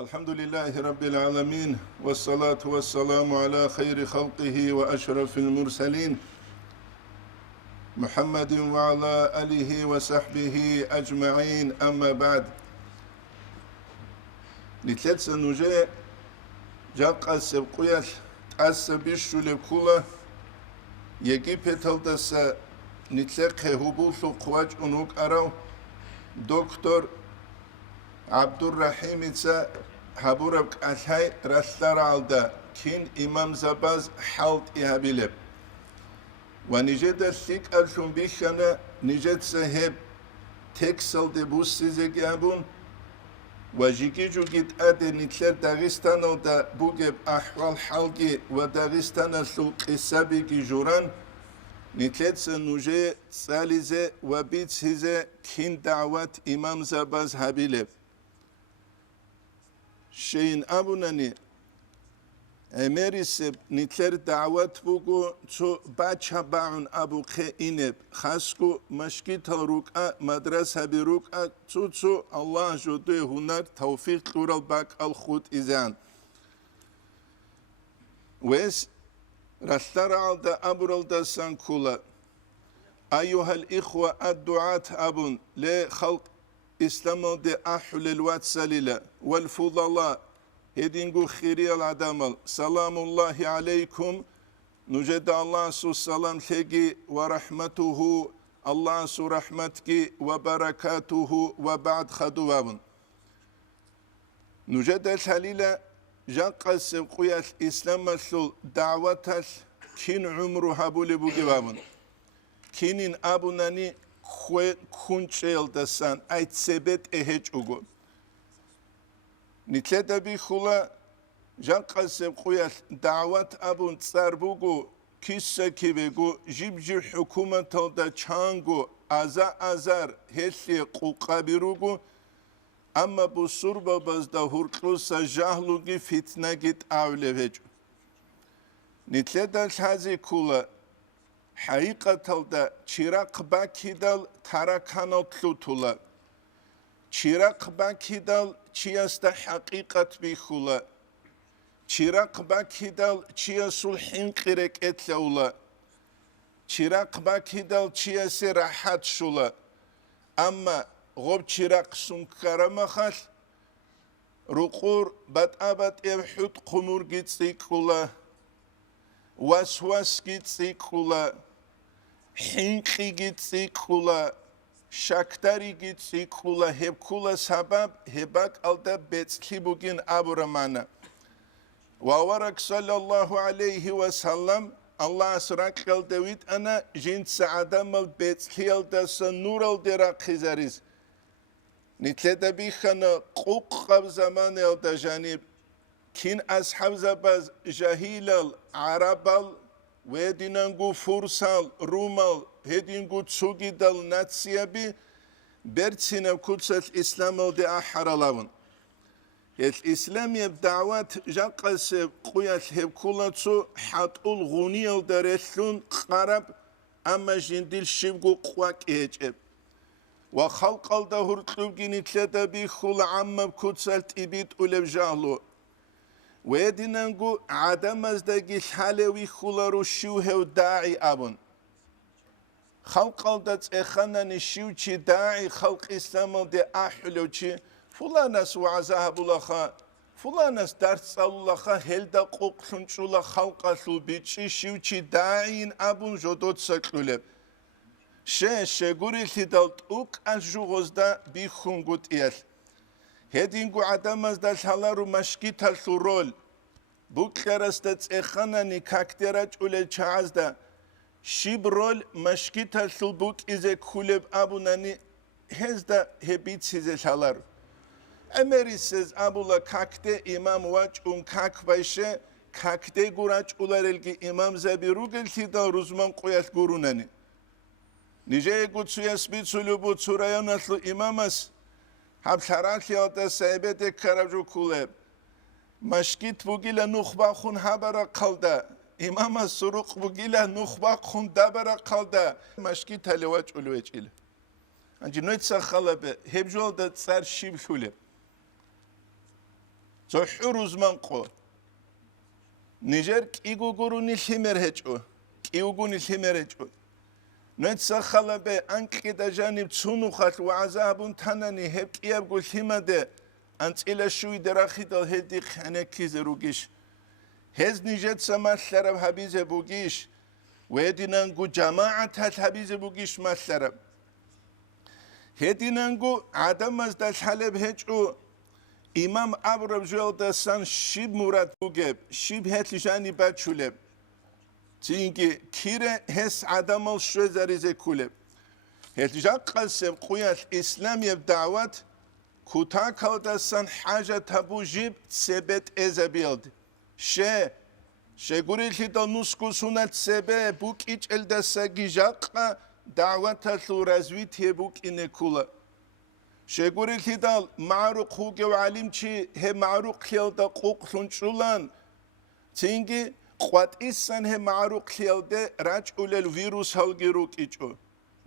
الحمد لله رب العالمين والصلاة والسلام على خير خلقه وأشرف المرسلين محمد وعلى آله وصحبه أجمعين. أما بعد، نتلت سنوجه جاق السبقية السبيش لكولا يجي بتلتس نتلق هبوث قواج أنوك أراو دكتور عبد الرحيم إتسا حبورك أثاي رسلر عالدا كين إمام زباز حالت إهابيلب ونجد الثيك أرشون بيشانا نجد سهب تكسل دبوس سيزيك أبون وجيكي جو جيت أدي نتلر داغستان دا بوغب أحوال حالجي وداغستان سوق إسابي جوران نتلت سنوجه ساليزه وبيت سيزه كين دعوات إمام زباز هابيلب شين أبوناني أميريس نتلر دعوات بوغو تو باچا باعون أبو خينب خاسكو مشكيت روكا مدرسة بروكا تو الله جدوه هنر توفيق لورال باك الخود إزان ويس رسلر عالدا أبرالدا سانكولا أيها الإخوة الدعاة أبون لخلق إسلام دي أحل الواتساليلا والفضلاء هدينغو خيري العدامل سلام الله عليكم نجد الله سو سلام ثقي ورحمته الله سو رحمتك وبركاته وبعد خدوابن نجد الحليلة جاق السبقية الإسلام الثل دعوة كين عمره هبولي بوغيبابن كينين أبوناني كونشيل دسان أي تسبت إهج أغو نتلتا بيخولا جاق السبقية دعوة أبون تساربوغو كيسا كيبيغو جيبجي حكومة دا چانغو أزار هسي قوقابيروغو أما بسربا بزدا هرقلوسا جاهلوغي فتناغيت أوليفيجو نتلتا الحازي كولا حقيقة دا چراق باكي دال تراكانو تلوتولا چراق باكي دال چياستا حقيقة بيخولا چراق باكي دال چياسول حنقرق اتلولا چراق باكي دال چياسي راحت شولا أما غوب چراق سنكرا خال رقور بات ابحوت قمور جيت سيكولا وسواس جيت سيكولا حنقي جيت سيكولا شاكتاري جيت سيكولا هبكولا سبب هباك ألدا بيتسكيبوغين أبو رمانا وورك صلى الله عليه وسلم الله أسرق الدويت أنا جنت سعادم البيتسكي ألدا سنور الدرا خزاريز نتلدا بيخنا قوق زمان ألدا جانب كين أصحاب زباز جاهيل العرب ودينانغو فرسال رومال هدينغو تسوغي دال ناتسيابي برتسينا كتسة الإسلام دي أحرلاون الإسلام يبدعوات جاقس قوية هبكولاتسو حطول غنية درسلون قرب أما جنديل شبقو قواك إيجب وخلق الدهور تلوغي نتلتا بيخول عما بكتسة إبيت أولب جاهلو ويدينانغو عدم ازداقي الحالوي خلارو شوه وداعي أبن خلق الدات إخانا نشيو چي داعي خلق إسلام دي أحلو چي فلاناس وعزاها بلخا فلاناس درس اللخا هلدا قوقلنچو لخلق سو بيچي شيو چي داعين أبن جدود سكلولب شغوري ثدالت اوك أجوغوزدا بيخونغوت إيال هدينغو عدم ازدال حالارو مشكيتا ثرول بوكلرستت إخانا نكاكتراج أولي چعزدا شيب رول مشكيتا ثلبوك إزي كولب أبوناني هزدا هبيت سيزي حالارو أمريسيز أبولا كاكتي إمام واج كاك بايشه كاكتي قراج أولارلغي إمام زبيروغل تيدا روزمان قويات قروناني نجاي قدسو يسبيت سلوبو تسورايان أثلو إمامس هب شرعت يادا سايبت كراجو كولب مشكيت بوغيلا نخبا خون هبرا قلدا إمام السروق بوغيلا نخبا خون دبرا قلدا مشكيت هلواج أولوج إله أنجي نويت سخلبه هبجول دا تسار شيب خولب زحروز من قو نيجر كيغوغوروني الهمرهجو كيغوني الهمرهجو نتسخل به أنك إذا جانب تسونخات وعذاب تناني هبك يبقى الهمده أنت إلى شوي دراخي دل هدي خانه كيزروجيش هز نيجت سماسلرب حبيز بوجيش وهدينانگو جماعت هات حبيز بوجيش مسلرب هدينانگو عدم از دل حلب هجو إمام أبرب جول دستان شیب مراد بوجب شیب هت لجانی بد شولب تینگی کیره هس عدم الشوی زریزه کولب هت جاق قسم قویت اسلامی دعوت کوتا کودستان حاجه تبو جیب سبت ازبیلد شه گوریل هیدا نسکو سونت سبه بوک ایچ الدستگی جاق دعوت تلو رزویت بوک اینه کوله شگوری هیدال معروق خوگه و علیم چی هم معروق خیالده قوق سنچولان تینگی قوات ایسان هم معروق خیالده رج اولل ویروس هلگی روک ایچو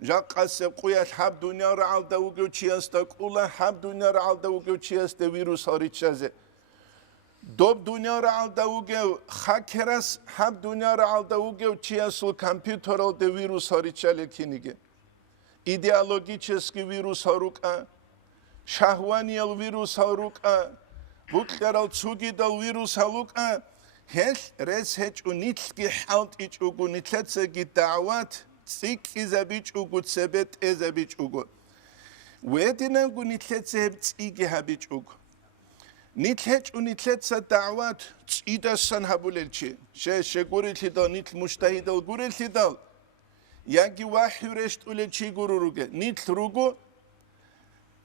جاق قصب قویت حب دنیا را علده وگو چی است کوله حب دنیا را علده وگو چی است ویروس هاری چزه دوب دنیا را علده وگو خاکرس حب دنیا را علده وگو چی است کامپیوتر علده ویروس هاری چله کینیگه ایدئولوژی چسکی ویروس هاروک شهوانی الویروس هاروک بکرال چوگی دل ویروس هاروک هل رز هج اونیتسکی حالت ایچ اوگو نیتلتسگی دعوت سیک ایزابیچ اوگو سبت ایزابیچ اوگو ویدینانگو نیتلتسه هبت ایگی هبیچ اوگو نیتلت اونیتلتسه دعوت ایدستان هبولل چی شگوریل هیدال نیتل مشتهیدال گوریل هیدال یکی وحی رشت اولل چی گورو روگه نیتل روگو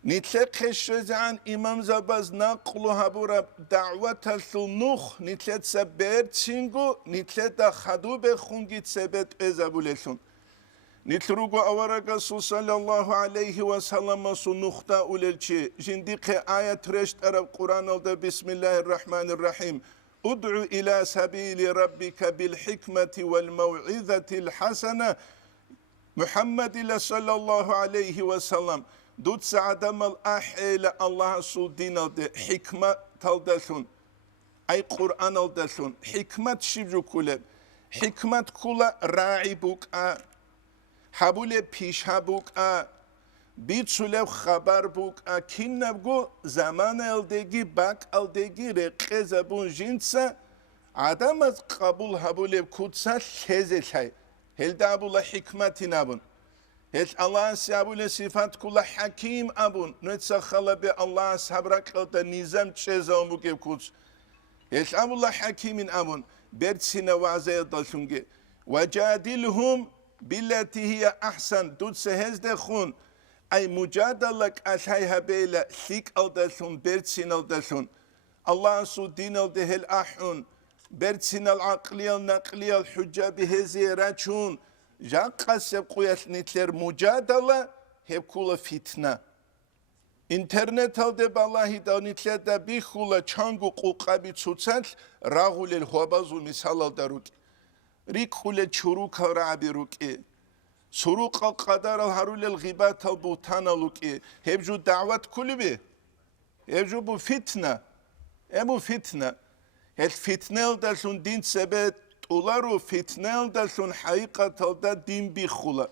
نیتل خشزان امام زباز نقلو هبورا دعوت النوخ نیتل سبر چینگو نیتل دا خدو بخونگی سبت ازابولشون نیتل روگو آورا صلی الله علیه و سلم سنوختا اوللچی جندیق آیت رشت عرب قرآن الده بسم الله الرحمن الرحیم ادعو الى سبیل ربك بالحکمة والموعظة الحسنة محمد صلی الله علیه و سلم دوت سعدم الأحيل الله سو دين الده حكمة تلدسون أي قرآن الدسون حكمة شبجو كله حكمة كله راعي بوك حبول پیش بوك بیت سلو خبر بوك كين نبگو زمان الدگي باك الدگي رقه زبون جنسا عدم از قبول حبول کودسا خزه شای هل دابولا حكمة نبون هل الله سيابول صفات كل حكيم أبون نتسخل بالله سبرك الدا نظام تشزاو مكيب كوتس هل الله حكيم أبون برتسنا وعزي الدلشونجي وجادلهم بالتي هي أحسن دوت سهز دخون أي مجادلك أشهيها بيلا ثيك الدلشون برتسنا الدلشون الله سو دين الده الأحون برتسنا العقلية النقلية الحجة بهزي راتشون جاقا سبقويت نتلر مجادلة هب كولا فتنة انترنت هلده بالله دا نتلر دا بيخولا چانگو قوقابي تسوتسل راغول الهوابازو مثال داروك ريك خولا چروك رعبي روك سروق القدر الهرول الغيبات البوتان لوك هبجو دعوت كل بي هبجو بو فتنة ابو فتنة الفتنة دالشون دين سبت اولارو فتنال دالشون حقیقت دا دین بیخوله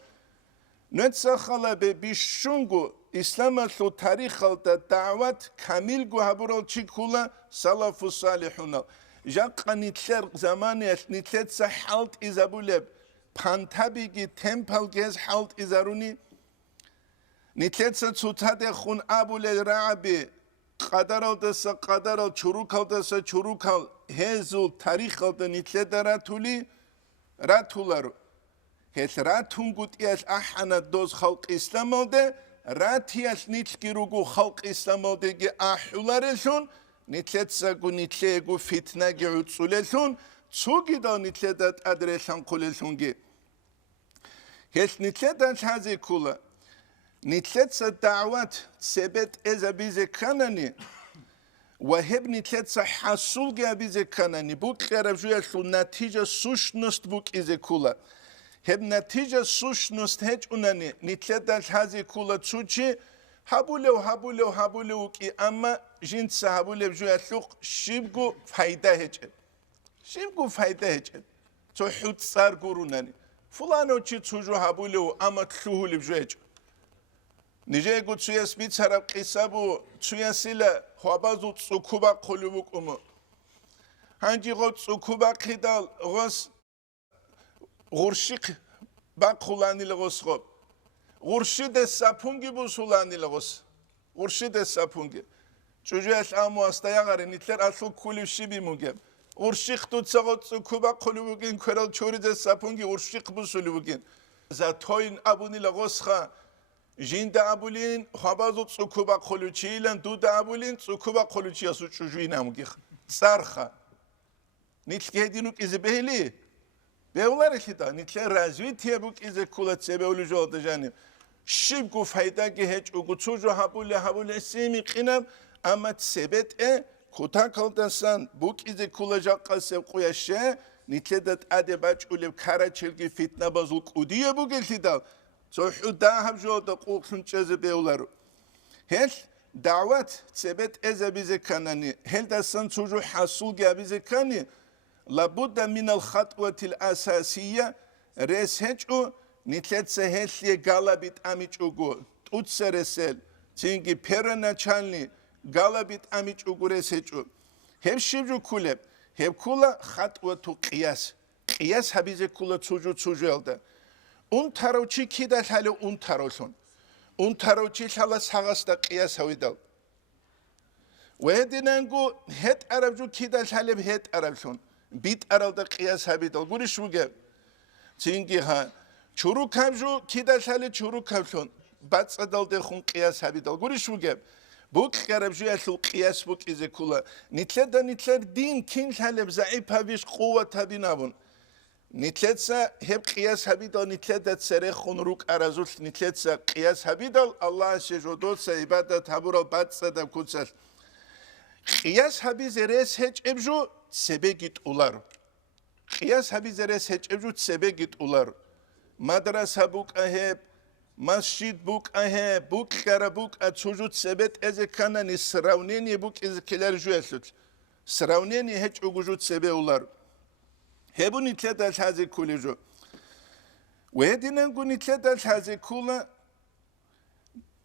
نتسخلا به بیشونگو اسلام سو تاریخ دا دعوت کامل گو هبرال چی کوله سلف و صالحون جاقا نیتلر زمانی نیتلت سا حالت ایزابولب پانتابیگی تمپل گز حالت ایزارونی نیتلت سا چوتاد خون ابول رعبی قدرال دسا قدرال چروکال دسا چروکال هزول تاریخ الده نیتله دا راتولارو هز راتون گوت ایش احانا دوز خلق اسلام الده راتی از نیتلگی رو گو خلق اسلام الده گی احولارشون نیتله تسا گو نیتله گو فتنه گی عطسولشون چوگی دا نیتله داد ادرشان کلشون گی هز نیتله داد هزی کوله نیتله تسا دعوت سبت ازا بیزه کنانی وهب نتلتسا حصول جا بيزي كاناني بوك خرب جوية شو نتيجة سوش نست بوك إزي كولا هب نتيجة سوش نست هج أناني نتلتاش هزي كولا تسوچي هابولو كي أما جنس هابولو بجوا ثق شيبجو فايدة هجن شيبجو فايدة هجن تحط صار قروناني فلانو تشي تسوجو هابولو أما تلوه لبجوا نيجي قلت شوية سبيت سراب قصابو شوية سيلا خوابازو تسوكوبا قلوبك هنجي قلت تسوكوبا قيدال غص غرشيق باقولاني لغص خوب غرشيد السابونجي بوسولاني لغص غرشيد السابونجي جوجيش آمو استياغاري نتلر أسو كولي شيبي موجب غرشيق توتساغو تسوكوبا قلوبكين كورال چوريد السابونجي غرشيق بوسولوبكين زاتوين أبوني لغص خا جين دابولين خوابازو تسوكوبا قلوچيلن دو دابولين تسوكوبا قلوچي أسو چوجوين أموگيخ سارخا نتل كهدينوك إزي بهلي بهولار كده نتل развитие بوك إزي كولت سبهولو جوالد جانب شبكو فايدا جهج وگو تسوجو هابولي سيمي قينام أما تسبت كوتا كالدسان بوك إزي كولا جاقا سبقويا شه نتل دات أدي باج أولي بكارا چلگي فتنة بازول قودية بوگل تدال صحو داهم جوالد قوقلن چزي بهولارو هل دعوات تسبت إزا بيزي كاناني هل دستان تسوجو حصول جابيزي كاني لابد من الخطوة الأساسية ريس هجو نتلت سهلية غالبيت أميج أغو تودس رسل تنجي پرنا چالني غالبيت أميج أغو ريس هجو هب شبجو كولب هب كولا خطوة قياس قياس هبيزي كولا تسوجو يلده اون تاروچي كيدا حالي اون تاروشون اون تاروچي حالا ساغستا قياس هويدل وهدينانگو هت عربجو كيدا حالي بهت عربشون بيت أرالدا قياس هابيدل قولش وجب تينجي ها چورو كابجو كيدا شالي چورو كابشون باتس أدال دخون قياس هابيدل قولش وجب بوك قربجو يسلو قياس بوك إذا كولا نتلر دين كين شالي بزعيب هابيش قوة هابينابون نتلتسا هب قياس هابيدل نتلت سرخون روك أرازول نتلتسا قياس هابيدل الله سجودول سيبادت هابورال باتس أدال كوتسال قياس هابيز ريس هج ابجو سبيجت أولار قياس هابيز ريس هج ابجو سبيجت أولار مدرسة بوك أهب مسجد بوك أهب بوك كارا بوك أتسوجود سبت إذا كان نسراونيني بوك إذا كلار جوالت سراونيني هج وجود سبي أولار هبو نتلاد هذه كل جو وهدينا نقول نتلاد هذه كل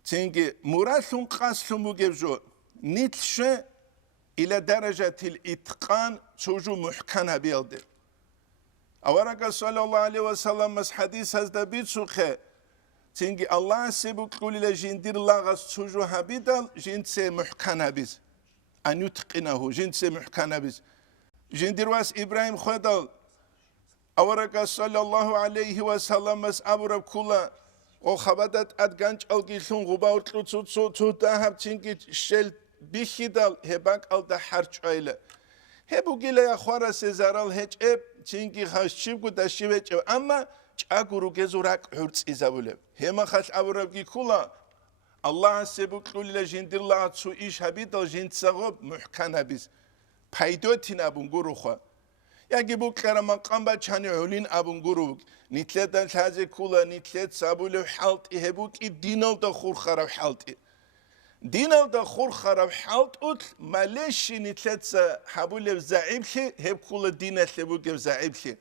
تنجي مراسون قاسون بوجو نتشة إلى درجة الإتقان توجو محكمة بيلده. أورك صلى الله عليه وسلم مس حديث هذا بيت سخة تنجي الله سبك قولي لجندير لاغس توجو هبيدل جنس محكمة بيز أن يتقنه جنس محكمة بيز جندير واس إبراهيم خدال أورك صلى الله عليه وسلم مس أبرب كلا وخبدت أدغنج ألقيشون غباور تلوتسو تهب تنجي شل بيخيدال هباك ألدا حرج أيلا هبو جيلا يا خوارا سيزارال هج اب تنجي خاشيب قد شيبج أما أقولو جزوراك حرص إزابولب هما خاش أبربجي كلا الله سبك لولا جندير الله تسو إيش هبيدال جند سغب محكمة بيز بايدوتين أبونغورو خوا يجيبو كرما قامبا چاني علين أبونغورو نتلدن تازي كلا نتلد سابولو حالت هبوك دينال دا خور خراب حالت دينال دا خور خراب حالت أوت مالش نتلد حبولو زعيبشي هب كلا دينال لبوك زعيبشي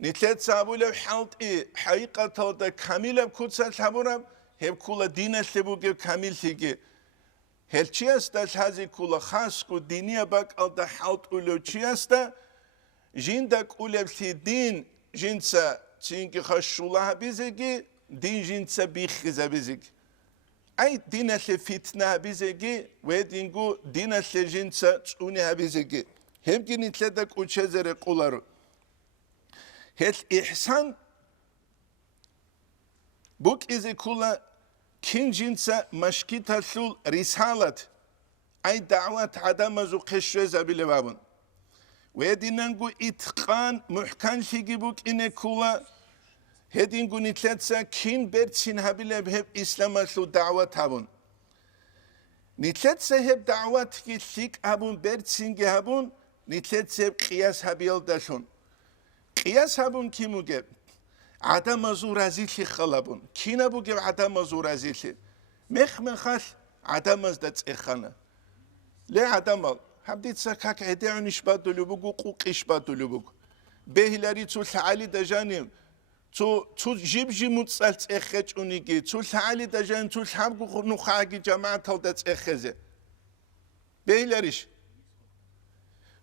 نتلد سابولو حالت حقيقة دا كاميلا كوتسال حبورم هب كلا دينال لبوك كاميل تيجي هل چیستا هذه كل خاص کو دینی باک al da halt اولو چیستا جندك اولو في دين جنسا چینکی خشولا بیزگی دین جنسا بیخیزا بیزگی ای دین فتنه بیزگی و دینگو دین جنسا چونی بیزگی هم کی نتلدک او چزر قولارو هل احسان بوك إذا كلا كين جنسا مشكيتا ثول رسالة أي دعوات عدم زو قشوزة بالبابون ويدينانغو إتقان محكان شيجيبوك إنه كلا هدينغو نتلتسا كين برتسين هبيل بهب إسلام ثول دعوات هبون نتلتسا هب دعوات كي ثيك هبون برتسين هبون نتلتسا هب قياس هبيل داشون قياس هبون كي مجب عدم زور ازیلی خلابون کی نبوده عدم زور ازیلی مخمخل عدم از دت اخانه لا عدم حبديت سكاك هدعون إشبادو لبوغو قوق إشبادو لبوغ بهلاري تو ثعالي دجاني تو جيب جيموت سالت إخيج أونيجي تو ثعالي دجاني تو ثعبقو نخاقي جماعة تلدت إخيزي بهلاريش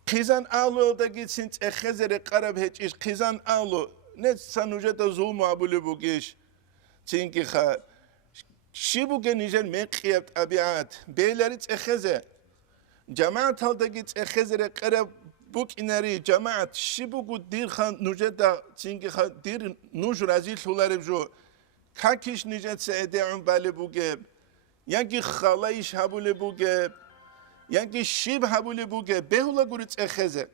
قيزان آلو دا جيت سنت إخيزي رقرب هيج إيش قيزان آلو نت سنوجة زومو أبو لبوغيش تينكي خا شيبوغي نيجان ميقيبت أبيعات بهلاريت إخيزي جماعة هالدقيت أخزر قرب بوك إناري جماعة شبوكو دير خان نوجدا تينكي خان دير نوج رازي ثولارب جو كاكيش نجات سعيدعون بالي بوغيب يانكي خلايش هابولي بوغيب يانكي شيب هابولي بوغيب بهولا قريت أخزر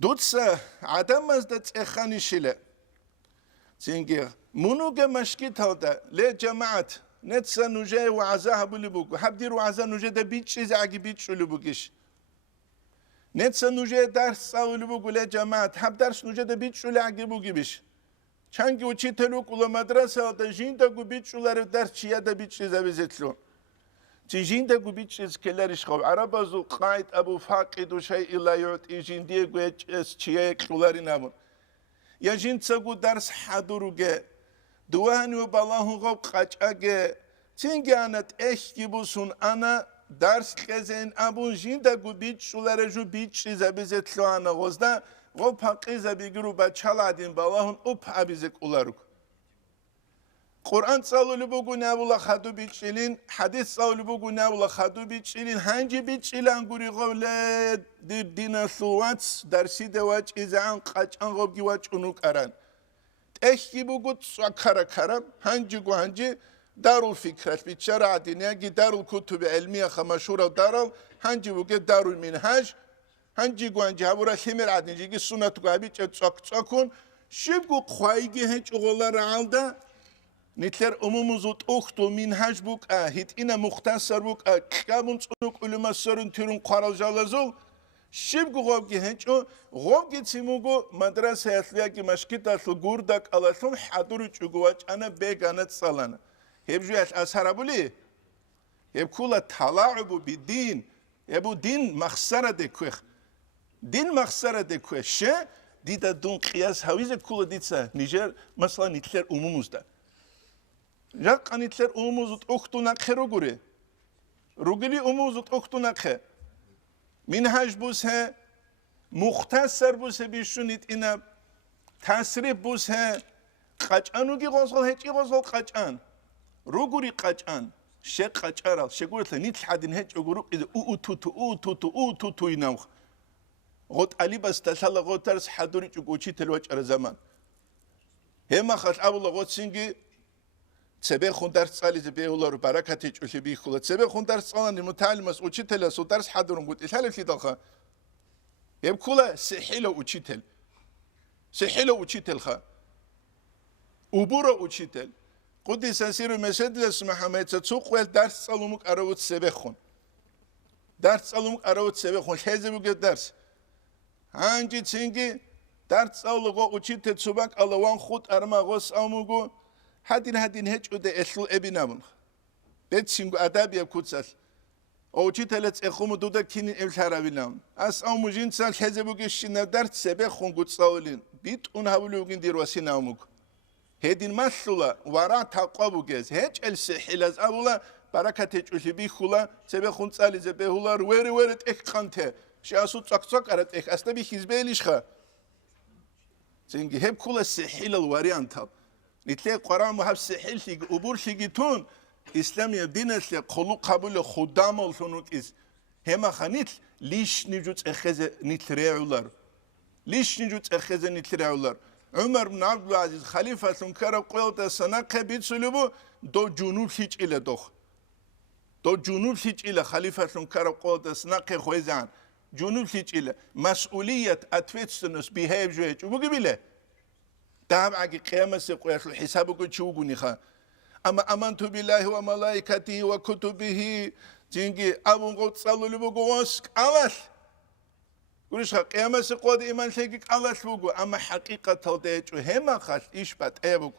دوتسا عدم مزدت أخاني شلا تينكي منوغا مشكيت هالدا ليه جماعة نتسا نوجه وعزاها بولي بوكو حبدير وعزا نوجه دا بيتش إذا عقي بيتش ولي بوكيش نتسا نوجه درس ساولي بوكو لا جماعة حب درس نوجه دا بيتش ولي عقي بوكي بيش چانكي وچي تلوك ولا مدرسة دا جين دا قو بيتش ولار درس چيا دا بيتش إذا بيزتلون تي جين دا قو بيتش إذا كلاريش خوب عربازو قايد أبو فاقد وشيء لا يعطي جين دي قو إذا چيا كلاري نامون يا جين تساقو درس حادوروغي دواني وبالله غوب قاچاگه تینگانت احکی بوسون انا درس خزین ابون جین دا گو بیچ شولاره جو بیچ چیزا بیزت لوانا غزدا غوب حقیزا بیگرو با چالادین باللهون اوپ عبیزک اولاروک قرآن سالولي بوغو نابولا خادو بیچیلین حدیث سالولي بوغو نابولا خادو بیچیلین هنجی بیچیلان گوری غوب ل دین سوات درسی دواج ازعان قاچان غوب گیواج اونوک اران احکی بوغو تسوکارا کارم هنجی گو هنجی دارو الفكرة بيتشرع دينياجي دارو الكتب العلمية خمشورة ودارو هنجي وجد دارو المنهاج هنجي قوانجي هبورا ثمر عدن جيجي السنة تقابي تساكون شبقو قوايجي هنج أغلار عالدا نتلر أمومزوت أختو منهاج بوك هيت إنا مختصر بوك كابون تسنوك علماء سرون تيرون قرال جالزو شبقو غوبجي هنج غوبجي تسيموغو مدرسة يثلياجي مشكتا ثلقوردك على ثم حضوري تشوغواج أنا بيغانت سالانا هبجوات أسهرابولي هبكولا تلاعبو بالدين هبو دين مخسرة دكوخ دين مخسرة دكوخ شا ديدا دون قياس هاويزة كولا ديتسا نيجر مثلا نتلر أموموز دا جاقا نتلر أموموز أختو نقه روغوري روغلي أموموز أختو نقه منهاج بوسها مختصر بوسها بيشونيت إنا تسريب بوسها قاچانوغي غوصل هيچي غوصل قاچان روغوري قاچان شق قاچارال شغورت نيت حدين هيچ اوغروق اذا او تو يناوخ غوت علي بس تسال غوترس حدوري چوچي تلوچ ار زمان هما خاط ابو غوت سينغي سبه خوندر صالي زبه ولر بركاتي چوشي بي خولت سبه خوندر صالني متعلمس اوچي تل سو درس حدورم بوت اسال في دخه يبكولا سحيله اوچي تل سحيله اوچي تل خا وبورا اوچي تل قدس سير مسدلس محمد تسوق ول درس صالومك اروت سبخون درس صالومك اروت سبخون حزبك درس هانجي تشينجي درس صالوغو اوچي تسوبك الوان خود ارما غوس اموغو هادين هيچ اود اسلو ابينامون بيتشينغو اداب يكوتسال اوچي تلت اخوم دودا كين الحرابينام اس اموجين سال حزبك شنا درس سبخون غوتصاولين بيت اون هاولوغين ديروسيناموك هدين مسلا ورا تقابوجز هيج السحيلز أولا بركة تجوشي بيخولا سبخون سالي زبهولا ورت إخ خانته شاسو تساق أرت إخ أصلا بيخزبه ليشخا سينجي هب كولا السحيل الوريان تاب نتلاقي قرآن محب سحيل شيء أبور شيء تون إسلامي دين شيء خلق قبول خدام الفنوك إس هما خانيت ليش نجوت أخذ نتريعولار ليش نجوت أخذ نتريعولار عمر بن عبد العزيز خليفة سنكر قوة سنة قبيت سلبو دو جنوب هيج إلى دوخ دو جنوب هيج إلى خليفة سنكر قوة سنة خويزان جنوب هيج إلى مسؤولية أتفيت سنس بيهيب جوهيج وبقى بيله تابع قيامة سيقوية الحساب شو قنيخا أما أمنت بالله وملائكته وكتبه تنجي أبو نقود صلوا لبقواسك أول قولش قيامة سقود إيمان شيء الله سبوجو أما حقيقة توديج وهم خاش إيش بات أبوك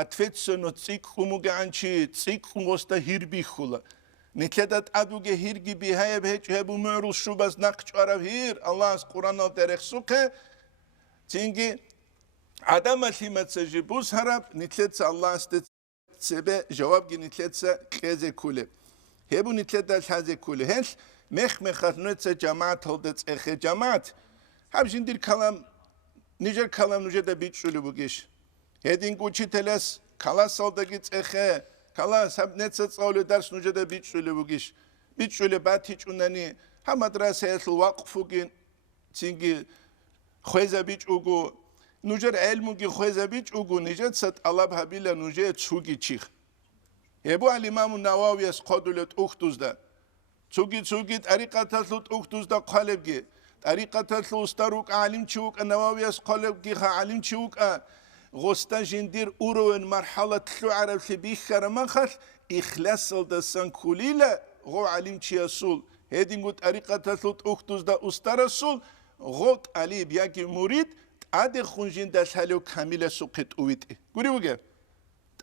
ათვეცნო წიკხუმუგანჩი წიკხუმოსთა ჰირბიხულა ნიჩედათ ადუგე ჰირგი ბიჰაებ ჰეჭებუ მერულ შუბას ნახჭარა ჰირ ალლას ყურანალ ტერეხსუქე წინგი ადამაში მაცეჟი ბუსჰარაბ ნიჩედს ალლას ცებე ჯავაბგი ნიჩედს ყეზე ქულე ჰებუ ნიჩედა შაზე ქულე ჰენს მეხმეხას ნეცე ჯამაათ ჰოლდე წეხე ჯამაათ ჰაბჟინდირ ქალამ ნიჯერ ქალამ ნუჯედა ბიჭული ბუგიშ ჰედინ კუჩიტელეს ქალას ჰოლდე წეხე ქალას ნეცე წავლე დარს ნუჯედა ბიჭული ბუგიშ ბიჭული ბათი ჭუნანი ჰამადრასე ესლ ვაყფუგინ წინგი ხვეზე ბიჭუგუ ნუჯერ ელმუგი ხვეზე ბიჭუგუ ნიჯეთ სატ ალაბ ჰაბილა ნუჯე ცუგი ჩიხ ებუ ალიმამუ ნავავიეს ყოდულეთ უხტუზდა ცუგი ტარიყათასლუ უხტუზდა ყალებგი ტარიყათასლუ უსტარუკ ალიმ ჩუկ ნავავიეს ყალებგი ხა ალიმ ჩუկ غوستا جندير أورون مرحلة تلو عرفي بيخر منخل إخلاص الدسان كليلة غو علم تياسول هيدين قد أريقة تلوت أختوز دا أسترسول غوت علي بياكي مريد تعادي خونجين دا ساليو كاملة سوقت أويت قولي وغير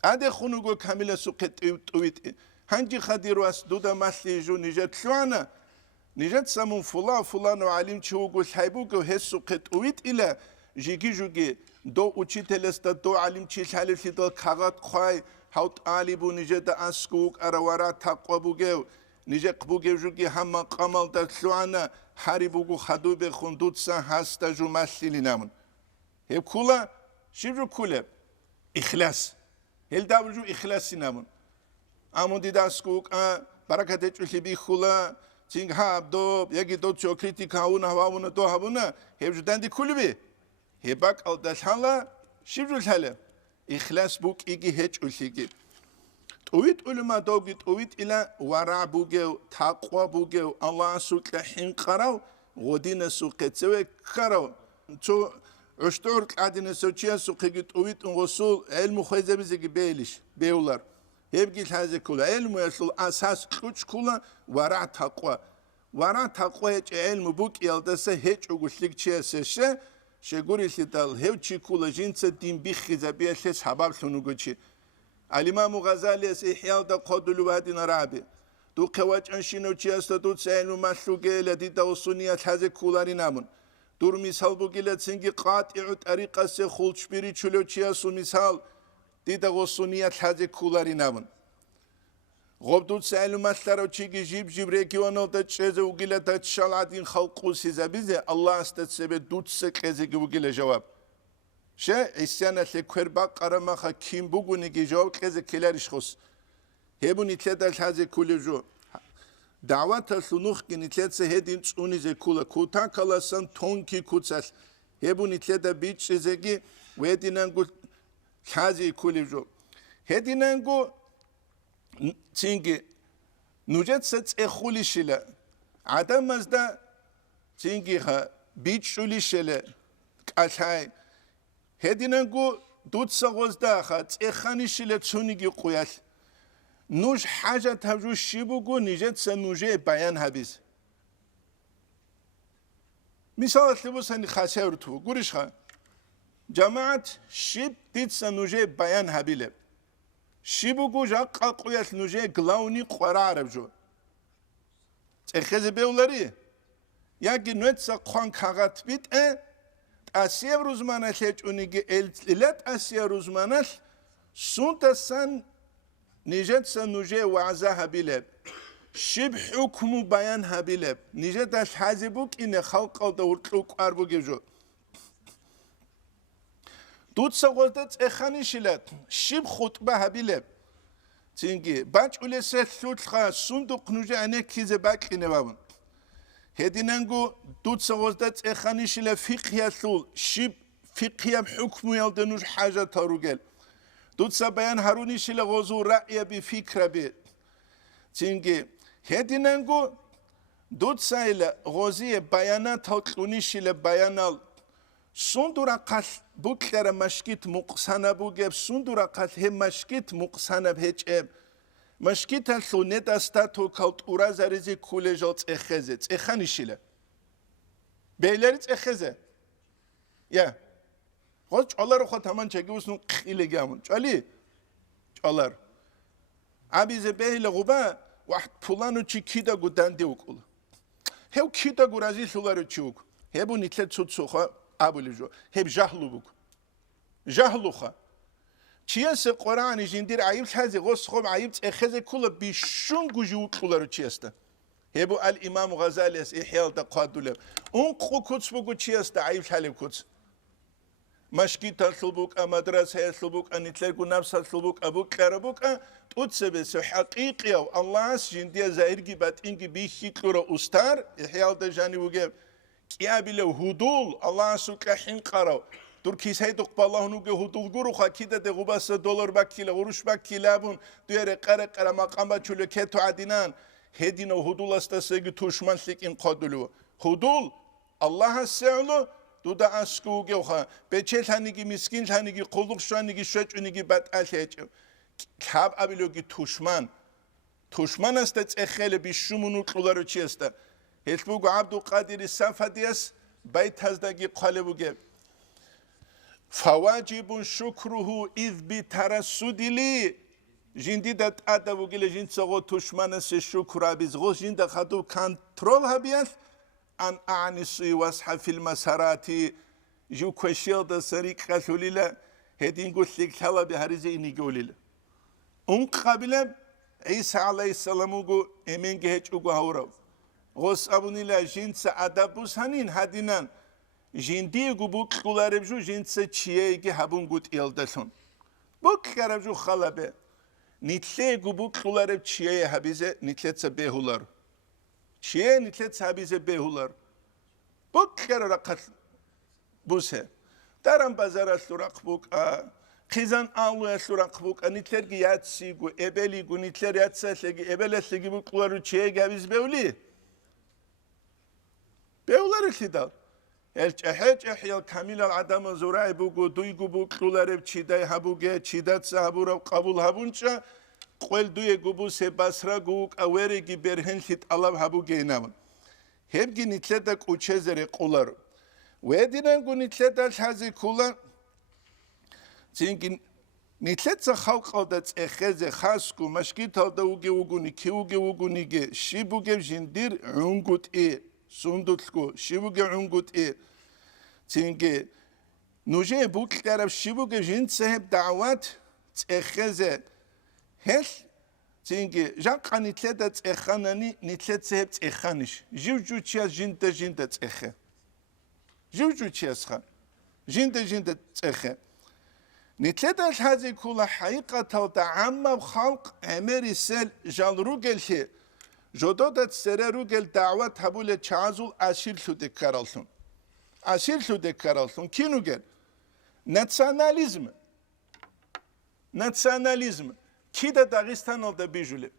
تعادي خونوغو كاملة سوقت أويت هنجي خديرو أسدودا ماسلي جو نجات لوانا نجات سامون فلان وعلم تيوغو سايبوغو هس سوقت أويت إلا جيجي جوغي دو учителеста دو علم چیلحالشی دو کاغت خوای هاوت علی بو نیجه دا اسکوک اروارا تقوى بوگیو نیجه قبوگیو جوگی همه قمال دا سلوانا حری بوگو خدو بخون دوتسا هستا جو مسیلی نامون هب کولا شیب جو کوله اخلاص هل داو جو اخلاصی نامون امون دی دا اسکوک برکت چولی بی کولا چینگ هاب دو یکی دو چو کریتیک هاون هاون دو هاونا هب جو دندی کولی بی هباك أو دالحالة شبرو الحالة إخلاص بوك إيجي هيج أوليجي تويت علماء دوغي تويت إلى ورع بوغيو تقوى بوغيو الله سوك لحين قراو غودين سوك تسوي قراو تو عشتور قادين سوچيا سوك تويت وصول علم خويزة بزيجي بيلش بيولار هبجي الحازة كلها علم يصل أساس كوش كلها ورع تقوى هيج علم بوك يلدسه هيج أوليج چيا سيشه شگوری سیتال هیچی کولجینس دین بیخیزه بیشش حباب شنوگوچی الإمام غزالی از إحياء دا قدلو بهدین رابی دو قواج انشینو چی است دو سعیلو مشروگه لدی دا وصونیت هزه کولاری نامون دور مثال بگیلت سنگی قاطع طریقه سه خلچ بیری چلو چی است مثال دی دا وصونیت هزه کولاری نامون غب دو سعیلو مشترو چیگی جیب رکیوانو دا چیزه وگیلت دا چالعدین خلقو سیزه بیزه الله استد سبه دو سکزه گوگیل جواب شه اسیانه لکرباق قرمخا کیم بگونی گی جواب کزه کلارش خوص هبون ایتلت هزه کوله جو دعوت سنوخ کی نیتلت سه هدین چونی زه کوله کوتا کلاسان تونکی کوتسل هبون ایتلت بیچ چیزگی ویدینانگو هزه کوله جو هدینانگو چینگی نوجت ست اخولی شله عدم مزدا چینگی ها بیچ شولی شله کاشای هدینانگو دوت سغوزدا خات اخانی شله چونیگی قویش نوش حاجه تبجو شیبوگو نیجت سه نوجه بیان هبیز مثال لبوسانی خاصه رو تو گوریش خا جماعت شیب دید سه نوجه بیان هبیله شیبوگو جا قاقویت نوجه گلاونی قرار بجو اخذ بیولاری یکی نوت سا قوان کاغت بیت اسیه روزمانه هیچ اونیگی الات اسیه روزمانه سونتا سن نیجت سن نوجه وعزه هبیله شیب حکمو بیان هبیله نیجت اش حزیبوک اینه خلق او دورتلو قرار بگیجو دوت سوالت اخانی شلت شیب خطبه هبیله چینگی باج اولی سلسوت خا صندوق نوجه انه کیزه باقی نبابن هدینانگو دوت سوالت اخانی شله فقه سول شیب فقه حکم یالدنوش حاجه تاروگل دوت سبیان هرونی شله غزو رأی بی فکر بی چینگی هدینانگو دوت سایل غزی بیانات حقونی شله بیانال سندورا قل بکر مشکیت مقصنه بوگب سندورا قل هم مشکیت مقصنه بهچ مشکیت سنت است تو کالت اورا زریزی کولجات اخزت اخانیشیله بیلریت اخزه یا خود چاله رو خود همان چگی بسنو خیلی گامون چالی الله عبيزة بهلا غبا واحد فلانو تشي كيدا قدان ديوكول هيو كيدا قرازي سولارو تشوك هيبو نتلت سوت سوخا أبو لجو هيب جهلو بوك جهلوخا تشيس القرآن جندير عيب هذه غص خب عيب أخذ كل بيشون جوجو سولارو تشيستا هيبو الإمام غزالي إحيال تقادله أنقو كتس بوكو تشيستا عيب حالي كتس مشكيتا سلبوك مدرسة سلبوك نتلقو نفسها سلبوك أبوك كربوك تتسبس حقيقي الله جنديا زائرجي بات إنجي بيشي كورا أستار إحيال دجاني وجب كيابيلو هدول الله سوك حين قراو تركي سيدق بالله نوجه هدول جروخا كده دغباس دولار بكيلا وروش بكيلا بون دير قرق مقام بچول كتو عدنان هدينو هدول استسيج توشمان سيكين قدلو هدول الله سعلو دودا اسكوگه وخا بچل هنگی مسکین هنگی قلوق شانگی شچ اونگی بد الهج کاب ابلوگی توشمان است خیلی بیشومونو قلارو چی است هلبوگ عبدالقادر صفدیس بیت هزدگی قالبوگه فواجب شکره اذ بترسدلی جندی دات ادبوگل جند سو توشمان است شکر ابیز غو جند خدو کنترل هبیاس أن أعنسي وصحف المسارات جو كشيل ده سريك خسوليلا هدين قلت لك هلا بهرزي إني قوليلا قبل عيسى عليه السلام وقو إمين جهج وقو هورو غص أبوني لا جنس أدبوس هنين هدينان جندي قبوك قلارب جو جنس چيه هبون قد إلدسون بوك كرب جو خلابه نتلي قبوك قلارب چيه هبيزه نتلي تسبيهولار چیه نتلت سابیز بهولار بک کر رقت بوسه درم بازار سرق بک خیزان آلو سرق بک نتلر گیات سیگو ابلی گو نتلر یات سلگی ابل سلگی بک قلارو چیه گاویز بهولی بهولار کیدال الچهج احیال کامل العدم زرای بگو دوی گو بک قلارب چیدای هبوگه چیدات سهبورا قبول هبونچه قل دوی گوبو سه بسرا گوک اوریگی برهن خیت علب هبو گینام. هبگی نیتلتا کوچه زری قلر. و دیدن گو نیتلتا شازی کلا. چینگی نیتلتا خالق آدت اخز خاص کو مشکیت آدا وگی وگونی کی وگی وگونیگه شی بوگه جندیر عنگوت سوندوت کو شی بوگه عنگوت چینگی نوجه بوک طرف شی بوگه جند صاحب دعوت اخز هل تيجي جاك نتلات إخانني نتلات سهبت إخانش جوجو تشياس جندا إخا جوجو تشياس خا جندا إخا نتلات هذه كلها حقيقة تعمم بخلق أمر سل جال روجل شيء جدودت سر روجل دعوة هبول تشازول أشيل شو دكارلسون أشيل شو دكارلسون كينو جل ناتساناليزم كيدا داغستان او دا بيجولي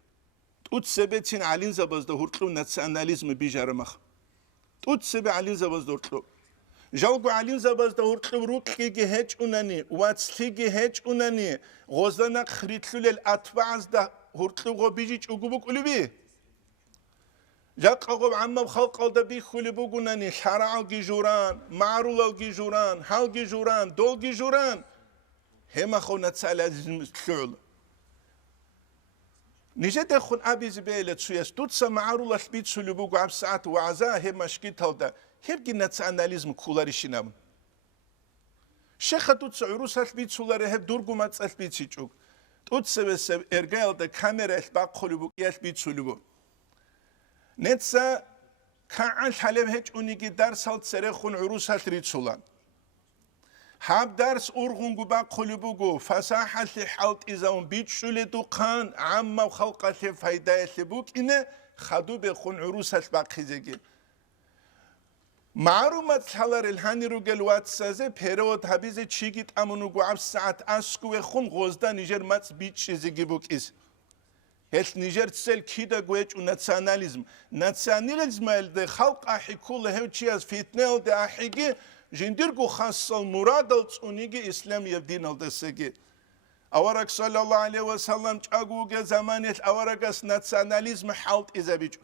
توت سبتين علين زباز دا هورتلو ناتساناليزم بيجارمخ توت سبي علين زباز دا هورتلو جاوغو علين زباز دا هورتلو روكيجي هيج اوناني واتسليجي هيج اوناني غوزانا خريتلو للأتباعز دا هورتلو غو بيجيج اوغوبوك اولوبي جاق اغوب عمم خلق دا بيخولي بوغوناني شارع الجيجوران معرول الجيجوران هال جيجوران دول جيجوران هما خو ناتساناليزم تلعول نجد خون أبيز بيلة سويس توتسا معارو لشبيت سلوبوغو عب ساعات وعزاه هم مشكيت هالدا هبجي ناتساناليزم كولاري شنام شيخة توتسا عروسا لشبيت سولاري هب دورغو ماتسا لشبيت سيجوك توتسا بس إرغايل دا كاميرا لشباق خلوبوك يشبيت سلوبو نتسا كاعال حليب هج اونيجي درس هالت سريخون عروسا لريد سولان هاب درس أورغونغو باقولبوغو فساحة لحالت إذا بيتشولي دوقان عما وخلقة فايدة لبوك إنه خدو بخون عروسة باقيزيجي معلومات حلر الهاني روغل واتسازه بيرود هبيزه چيگيت امونوغو عب ساعت اسكو خون غوزدا نيجر مات بيتشيزيجي بوك إز هل نيجر تسل كيدا غويج وناتساناليزم ناتساناليزم ده خلق أحي كل هاو تشياز فيتنال ده أحيجي جندرگو خاص المراد الصونيجي إسلام يبدين الدسجي أورك صلى الله عليه وسلم تأجوج زمانه أوركس ناتساناليزم حالت إذا بيجو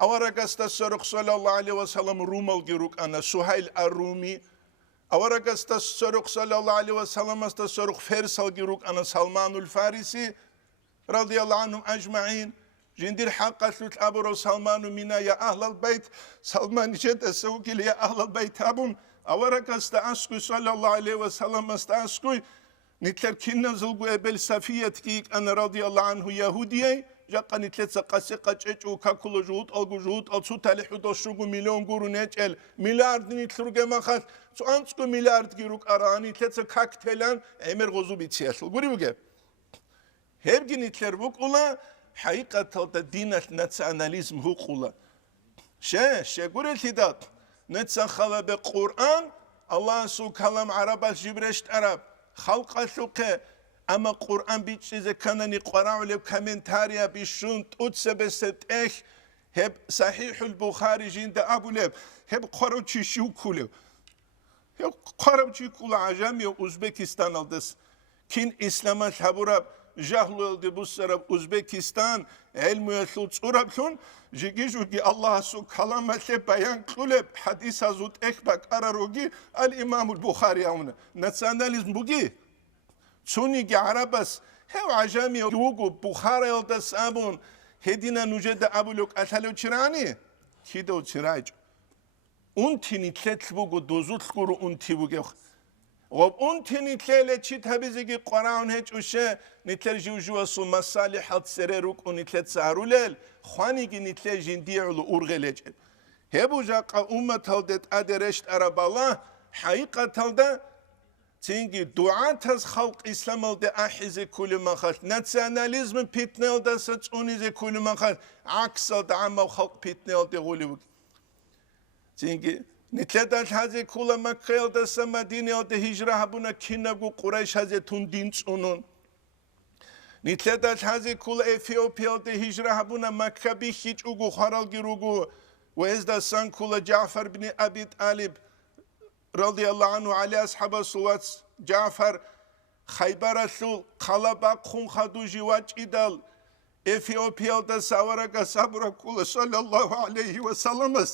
أوركس تسرق صلى الله عليه وسلم روم الجروك أنا سهيل الرومي Аварагастас сорух саллаллаху алейхи ва салламастас сорух ферсал гирук ана Салманул Фариси радиаллаху анхум ажмаин جندير حق سلوت أبو سلمان منا يا أهل البيت سلمان جد سوكل يا أهل البيت أبون أورك استأسكو صلى الله عليه وسلم استأسكو نتلر كنا زلقو أبل سفية كيك أنا رضي الله عنه يهودي جاقا نتلر سقاسقا جيجو كاكولو جهود ألقو جهود ألسو تالحو دوشوغو مليون قرو نيجل مليارد نتلر جماخات سو أنسكو مليارد جيروك أراني نتلر سكاكتلان أمر غزو بيتسياسل قولي بگه هرگي نتلر بوكولا حقيقة الدين الناسيوناليزم هو قولا شيء قول الهدات نتسخل بالقرآن الله سو كلام عرب جبرشت عرب خلق سوقه أما قرآن بيجي كان نقرأ له كومنتاريا بيشون تتسبست هب صحيح البخاري جند أبو لب هب قرأ شو كله هب قرأ شو كله عجمي أوزبكستان الدس كين إسلام الحبورة جهل الدبوسرب أوزبكستان علم يسوع صوربشون جيجيجو دي الله سو كلامه بيان قلب حديث زود إخبار أراروجي الإمام البخاري هنا ناسيوناليزم بوجي سوني عربس هو عجمي يوجو بخاري الدس أبون هدينا نوجد أبولوك أثلو تشراني كيدو تشراج أنتي تلتبوجو دوزوت كورو أنتي بوجو وأنتي نتلالة شيء تبيزكي قرآن هيج وشة نتلال جوجو أصل مصالح السريروك ونتلال سعرولل خوانيجي نتلال جندي على أورغلج هبو جاق أمة هالدت أدرشت عرب الله حقيقة هالدا تيجي دعاء تز خلق إسلام هالدا أحيز كل ما خلق ناسيوناليزم بيتنال دا ساتونيز كل ما خلق عكس هالدا عم خلق بيتنال دا غوليوك تيجي نتلدال هذه كل ما قيل دس مدينة ده هجرة هبونا كينغو قريش هذه تندين سونون نتلدال هذه كل إثيوبيا ده هجرة هبونا مكة بيخيج أوجو خارل جروجو وإذا سان كل جعفر بن أبي طالب رضي الله عنه على أصحاب الصوات جعفر خيبر سول خلبا خون خدو جواج إدال إثيوبيا ده سوارك صبر كل صلى الله عليه وسلم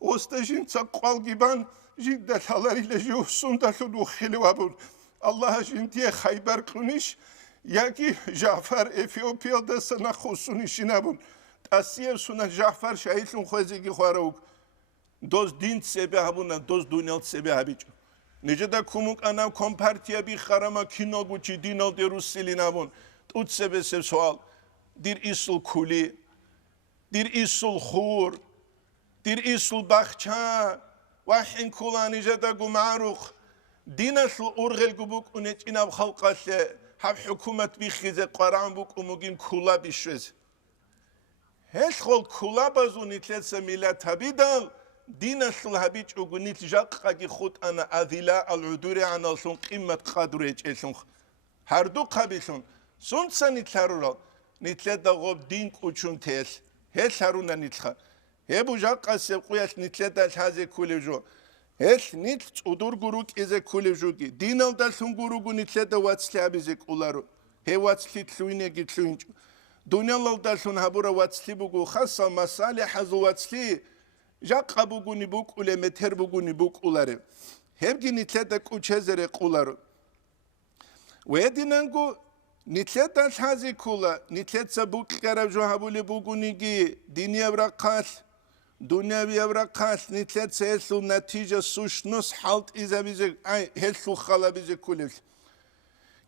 Остажин цаквал гибан жиддат халариле жусун дашуду хилвабун Аллах жинтие хайбар куниш яки Жафар Эфиопия дасана хусуни шинабун тасиев суна Жафар шаилун хозиги хвараук доз дин себе хабуна доз дунял себе хабич нижеда кумук анам компартия би харама киногучи динал де руссилинабун тут себе се суал дир исул кули дир исул хур دير إيسل بخشا وحين كلاني جدا معروخ دينش الأورغل جبوك ونج إنا بخلقه هب حكومة بيخيز قرآن بوك ومجين كلا بيشوز هش خل كلا بزوني تلت ميلاد هبيدال دينش الهبيج وجنيت جاق خود أنا أذلاء العدور عن السون قمة قدرج إسون هردو قبيسون سون سنة ترورال نتلت دعوب دين كوچون تيس هش هرونا نتخا هبو جاق السقويات نتلت هذا كل جو هش نت أدور جروك إذا كل جوجي دينال دالسون جروجو نتلت واتسلي أبيزك أولارو هي واتسلي تلوينه جتلوين دنيا الله دالسون هبورا واتسلي بوجو خاصة مصالح هذا واتسلي جاق بوجو نبوك ولا متر بوجو نبوك أولاره هبجي نتلت كوش هزر أولارو ويدينانجو نتلت هذا كله نتلت سبوك كرجو هبولي بوجو نيجي دنيا برقاس دنيا بيبرقاس نتلت سيسو نتيجة سوش نص حالت إذا بيزك أي هسو خلا بيزك كله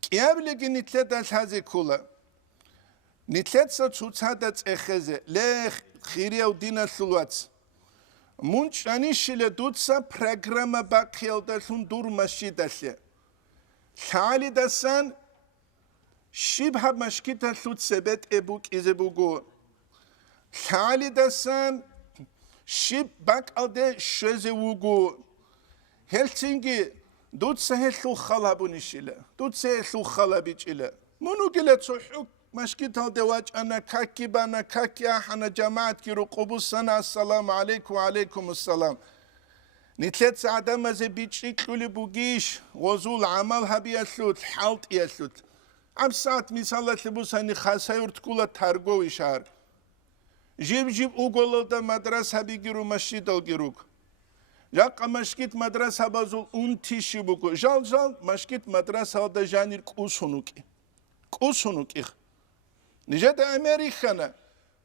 كيابلك نتلت هذا كله نتلت سوتسادت إخزة لا خيريا ودينا سلوات منش أنيش لدوتسا برنامج باقي داسون دور ماشي داسيا حالي داسان شبه مشكلة سود سبت أبوك إذا بوجو حالي داسان شب باك أده شزه وجو هلتينجي دوت سهل خلا بنيشيلا دوت سهل خلا بيجيلا منو قلت صحوك مشكلة دواج أنا كاكي بانا كاكي أنا جماعة كيرو قبوسنا السلام عليكم وعليكم السلام نتلت سعادة مزه بيجي كل بوجيش وزول عمل هبي يسود حالت يسود عم ساعت مثال تبوس هني خاصة يرتكولا ترجو إشار جيب أوغول دا مدرسة بيجرو مسجد الجروك Jaqa mashkit madrasa bazul untishi buku. Jal mashkit madrasa da janir kusunuki. Kusunuki. Nije de Amerikana.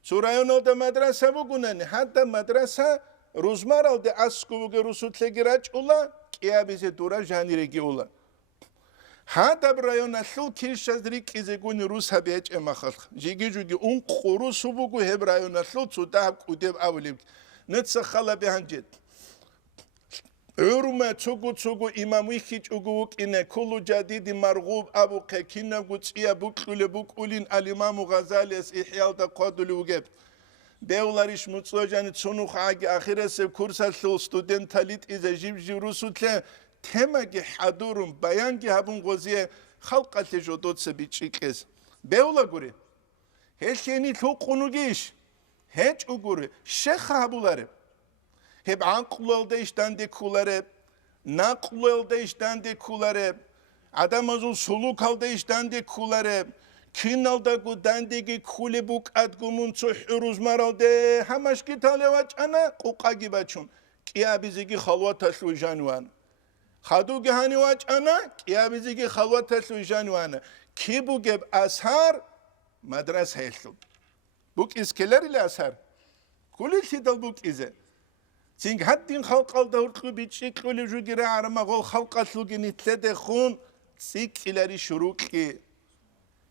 Surayonal da madrasa bugunani. Hatta madrasa Ruzmaral de askuvuge rusutlegi ula kiabize dura janiregi ula. Hatta brayona sul kirshazri kizeguni Rus habeç emakhal. Jigi jugi un qurusu bugu hebrayona sul suda udeb avlib. Netsa khala behanjet. Örme tsugu imam wikic uguk ine kulu jadidi margub abu qekina gutsiya bukule bukulin alimamu Ghazali's ihyal da qadulu ugeb. Beularish mutsojani tsunu khagi akhirese kursasul studentalit ize jibji rusutle temagi hadurum bayangi habun goziye khalqate jodotse bichikes. Beula guri. Helkeni toqunugish. Heç uguri. Shekh habulare. Hep ankulelde işten kulare, nakulelde işten kulare, adamazul suluk halde işten kulare, kinalda gudandegi kule buk adgumun tsuhuruz maralde, hamaşki talevaç ana kuka gibaçun. Kiya bizigi halva taslu janwan. Hadu gehani vaç ana, kiya bizigi halva taslu janwan. Ki bu geb ashar, madras helsu. Buk iskeler ile ashar. Kulil sidal buk ize. Çünkü haddin halkalda hırkı biçik öyle jügire arama gol halka slugini tlede khun sik ileri şuruki.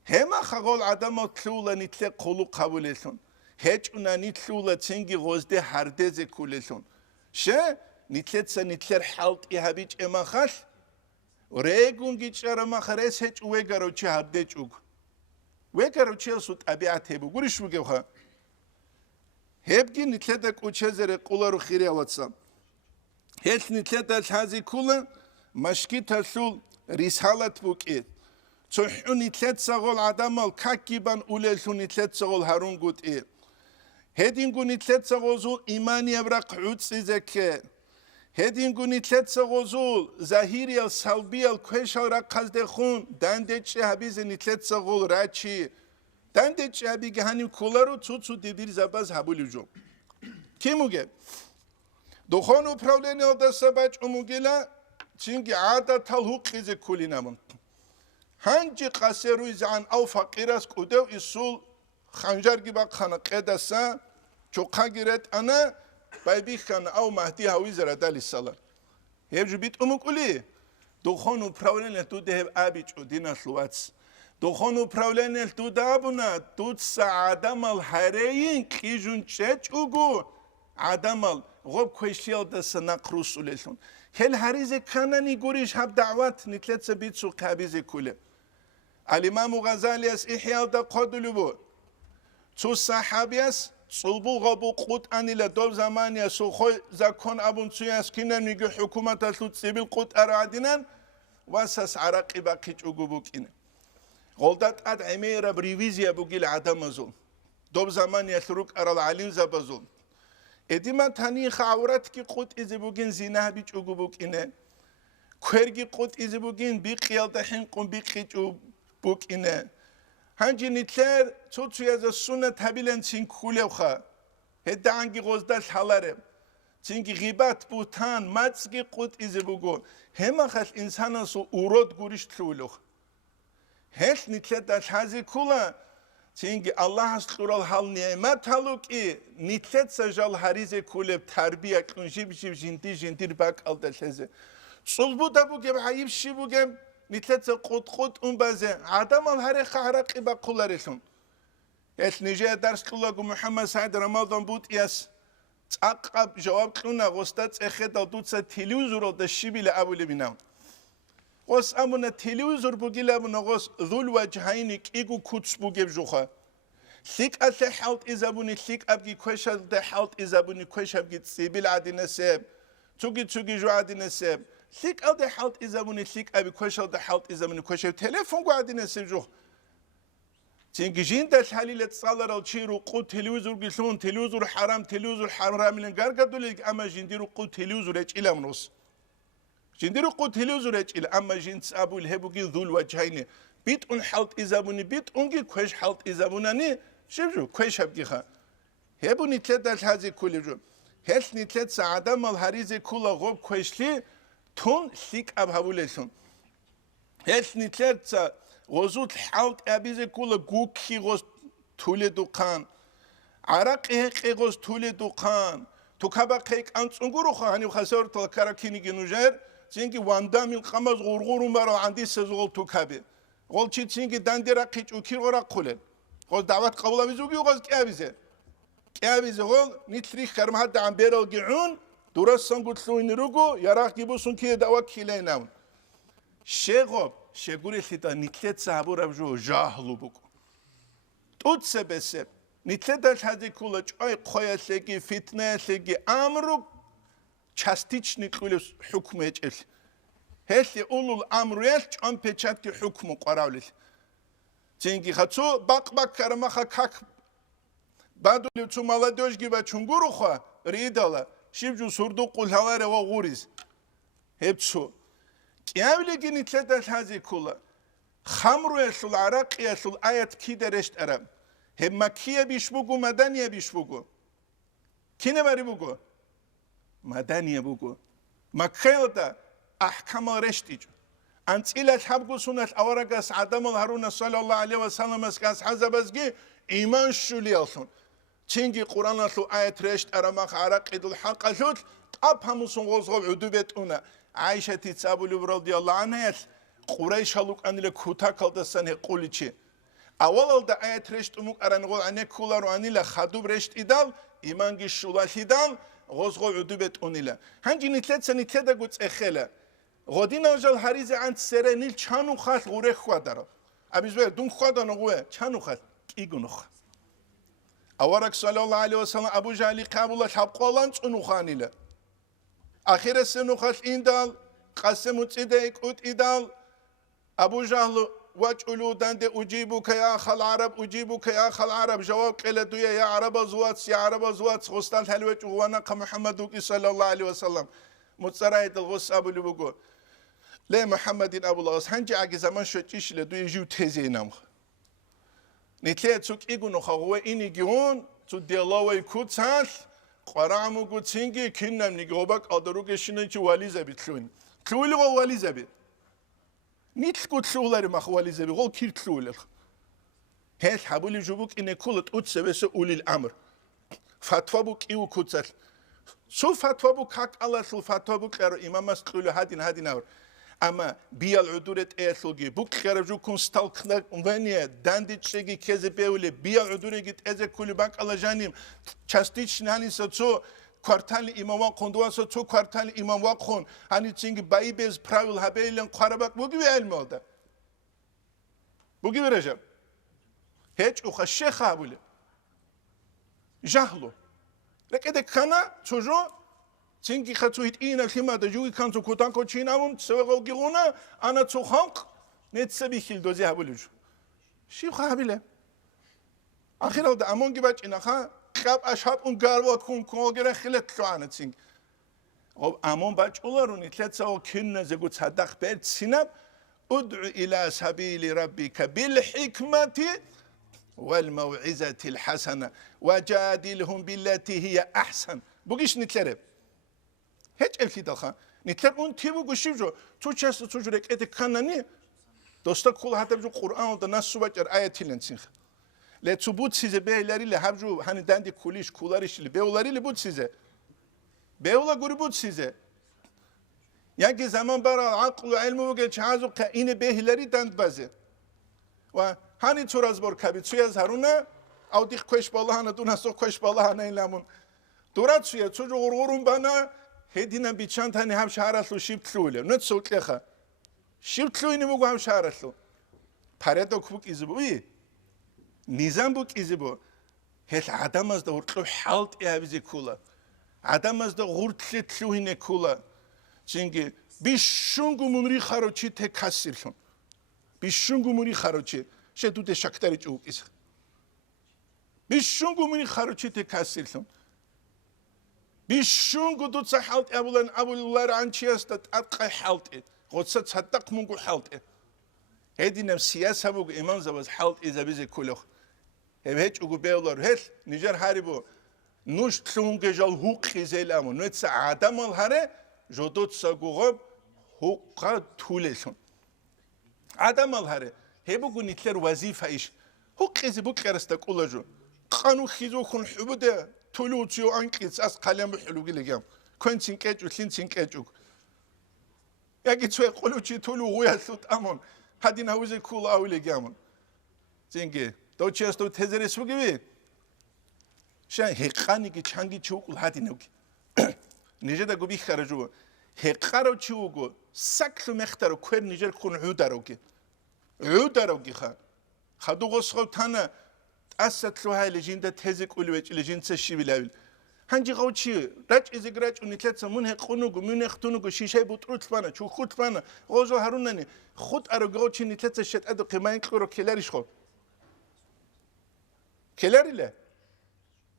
Hema khagol adama tlula nitle kolu kabul etsin. Hiç una nitlula çünkü gozde hardeze kulesin. Nitletse nitler halt ihabiç emakhal. Regun giçarama khares hiç uve garoçi hadde çuk. Ve garoçi sut tabiat hebu. Guriş bu gevha. Hepki nitledek uçezere kularu khiri avatsam. Hiç nitledek hazi kula maşki tasul rishalat buki. Tsuhu nitletsa gol adamal kakiban ulelsu nitletsa gol harun guti. Hedingu nitletsa gozul imani evrak utsi zeke. Hedingu nitletsa gozul zahiriyal salbiyal kweşal rakazde khun. Dandeçe habize nitletsa gol raçi. Dandeçe habige hanim kularu tutsu dibir zabaz habulucu. Kim uge? Duhan upravleni odasa baç umugela çünkü ada talhuk kize kulinamın. Hangi kaseru izan av fakiras kudev isul khanjar gibi khana qedasa çoka giret ana baybi khana av mahdi hawiz radal salam. Hevju bit umukuli. Duhan upravleni tu dev abiç udina sluats. Duhan upravleni tu dabuna tut saadamal hareyin kijun çeçugu adamal غب كويشيل دس نقروس ولسون هل هريزة كانني قريش هب دعوات نتلت بيتسو كابيزة كله الإمام غزالي إحياء دا قدلو بو تو صحابيس صلبو غبو قوت أني لدول زمانيا سو خوي زكون أبون تسوياس كنا نيجو حكومة تلوت سيبيل قوت أرادنان واساس عراقي باقيج أقوبو كنا غلدات أد عميرة بريفيزيا بوغيل عدم زون دول زمانيا ثروك أرال عليم زبزون Edima tani khawrat ki qut izi bugün zina biç ugu bugine. Kwergi qut izi bugün bir qiyalda hin qum bir qiçu bugine. Hangi nitler tutsuya za sunnet habilen çin kulevxa. Hedda hangi gozdal halare. Çünkü gıbat butan matski qut izi bugun. Hema khas insana su urod guriş tluluh. Hes nitler da hazi kula. Çünkü Allah astural hal nimet haluk i nitlet sajal harize kuleb terbiye kunjib jintir bak alda leze. Sulbu da bu geb hayib şi bu geb nitlet qut baze adam al hare kharak iba kularishun. Es nije ders kulagu Muhammed Said Ramazan but yas aqab jawab quna gostat ekhed dutsa televizor da şibile abule binam. Gos amuna televizor bugila buna gos zul wajhayni igu kuts bugeb juha. Lik atle halt izabuni lik abgi kweşal de halt izabuni kweşab git sibil adine seb. Tugi ju adine seb. Lik al de halt izabuni lik abi kweşal de halt izabuni kweşab telefon gu adine seb juh. Çünkü jindel halilet salar al çiru qut televizor gisun televizor haram ilen gargadulik ama jindiru qut televizor eç ilamnos. Jindiru qut televizor eç il ama jint abul hebugi zul wajhayni. Bit un halt izabuni bit ungi kweş halt izabunani شوفوا كويس هبجيها هبو نتلات هذه كل جو هل نتلت سعادة مال هريزة كولا غوب كويشلي تون سيك أبهوليسون هل نتلت غزوت حالت أبيزة كولا غوكي غز تولي دوقان عراق هيك غز تولي دوقان تو كابا كيك أنت أنقرو خاني وخسر تلكاركيني جنوجر زينكي واندام القمص غرغور مرة عندي سزول تو كابي قول شيء زينكي دانديرا قيج وكير ورا قولن قول دعوات قبول بيزوجي وقول كأبيزة كأبيزة قول نتريخ كرم حد عم بيرل جعون دراسن قلتلوين رجو يراق جيبوسون كي دعوات كيليناون شغب شغوري خيتا نتلت صحابو ربجو جاهلو بكو توت سبسب نتلت هذه كله أي قوية لقي فتنة لقي أمرو چاستيچ نقولس حكمه اجل هل اولو الامر يلچ ام پچات کی حکم قراولل چنگی خاطو باق کرما خاک بعد تو молодежь گیبا چونگورو خو ریدالا شیبجو سردو قولهالار و غوریز هبچو کیاولگی نتلت هذه كله خمر يسل عراق يسل آيات كي درشت ارم هم مكيه بیش بگو مدنیه بیش بگو کی نبری بگو مدنية بوجو مكيل دا أحكام رشتيج أنت إلى حبكو سنة أورقاس عدم الهارون صلى الله عليه وسلم أسكاس حزبزجي إيمان شولي أصلا تيجي قرآن لو آية رشت أرمخ عرق إدل حق أشوت أبهم سنغوزغو عدوبت أنا عائشة تتسابو رضي الله عنها قريش هلوك أن لكوتا كالدسان هقولي شيء أول دا آية رشت أمك أرنغول عنك كولارو أني لخدوب رشت إدال إيمان جي شولا إدال غزغو عدوبت أونيلا هنجي نتلت سنتلت قلت أخلا غدينا رجال هريزة عند سرنيل چانو خاص غوره خوادارا أبيزوير دون خوادانا غوه چانو خاص إيجو خ أورك صلى الله عليه وسلم أبو جهل قابل حبقولان تنو خانيلا آخر السنو خاص إندال قسم تيدك أوت إدال أبو جهل وجهلو دند أجيبك يا أخ العرب أجيبك يا أخ العرب جواب قلت يا عرب زوات يا عرب زوات غستان حلوة وانا محمد صلى الله عليه وسلم متصرايت الغص أبو لبقو لا محمد أبو الغص هنجي عقي زمان شوتيش لدو يجيو تيزينام نتليه تسوك إيقو نخوه إني جيون تو ديالله ويكود سال قرامو قد سنجي كنم نيقوبك أدروك شننكي والي زبي تلوين تلويلي غو والي زبي نيت قد تلولاري مخوالي زبي غو كير تلولر هل حبولي جوبوك إني كولت أتسبس أولي الأمر فتوى بوك إيو كوتسل سو فتوى بوك حق الله سو فتوى بوك غير إمام مسقلو هادين نور أما بيال عدورة إيثلغي بوك غير جو كون ستالقنا ونيا دانديت شيغي كيزي بيولي بيال عدورة جيت إزي كولي بانك الله جانيم چاستيچ ناني سو kvartal imamwa konduansa çok kvartal imamwa kon hani çünkü bayi bez pravil haberle qarabak bu gibi elmi oldu. Bu gibi Recep. Hiç o xaşe xabuli. Jahlu. Lekede kana çocuğu çünkü xatuhit ina khimada jugi kanto kotan ko çinamum sevo giruna ana çoxanq netse bihil dozi habuluj. Şi xabile. Axir da amon gibi çinaxa خب أشهد اون گروات کن کنگره خیلی توانه چینگ. خب امون بچه اولارونی تلت سو کنه زگو تصدق بيت سینب ادعو إلى سبيل ربك بالحكمة والموعظة الحسنة وجادلهم بالتي هي أحسن. بقيش نتلرب. هيك الفي دخان. نتلر اون تيبو گوشی جو. تو چست تو جو رک اتکاننی. دوستا کل حتی جو قرآن و دناس سوبر آیاتی لنسینخ. لتو بود size beyleriyle habju hani dendi kuliş kularışlı beyolariyle بود size beyola guri بود size yani zaman bara aklı ilmu ve çazu kaine beyleri dend bazı ve hani çoraz bor kabitsuya zaruna avdik koş balahana dunaso koş balahana ilamun duratsuya çocuğu ururun bana hedine bir çant hani ham şaraslu şiptlule ne sokleha şiptluyni bu ham şaraslu paredo kubuk izbuyi نظام بوك إزبو هل عدم از دور قلو حالت إعبزي كولا عدم از دور غورت لتلوهين كولا چنگه بیشونگو منری خاروچی تکاسیر شون بیشونگو منری خاروچی شدو ده شکتری چوک ایس بیشونگو منری خاروچی تکاسیر شون بیشونگو دو تسا حالت أبولان أبولار عنچی است أتقای حالت قدسا تصدق منگو حالت هدي نم سياسة بوق إمام زواج حالت إذا بيزي كله هيك أقول بيولار هل نجار هاربو نوش تلونج جال هوق خيزيلامو نوتس عدم الهره جودوت ساغوغب هوق تولسون عدم الهره هبوغو نيتلر وظيفه ايش هوق خيزي بوق خرستا قولاجو قانو خيزو خون حبوده تولوتيو انقيص اس قلم بحلوغي لگام كونتين كيجو لينتين كيجو ياكي تسوي قولوچي تولو وياسوت امون هادين هاوزي كول اوي لگامون زينگي تو چستو تزرس وگوي شان هقانيكي چانگي چوقل هادينوگي نيجدا گوبي خرجو هقارو چوگو ساكلو مختارو كوير نيجر خون عوداروگي عوداروگي خادو غسخو تانا اساتلو هاي لجيندا تزك ولوچ لجينسا شيبلاويل هنجي غوچي راچ ازگراچ اونيتلت مون هقونوگو مون هختونوگو شيشاي بوتروتفانا چو خوتفانا غوزو هاروناني خود ارو غوچي نيتلت شت ادو قيماين قرو كلاريش خو كلاريله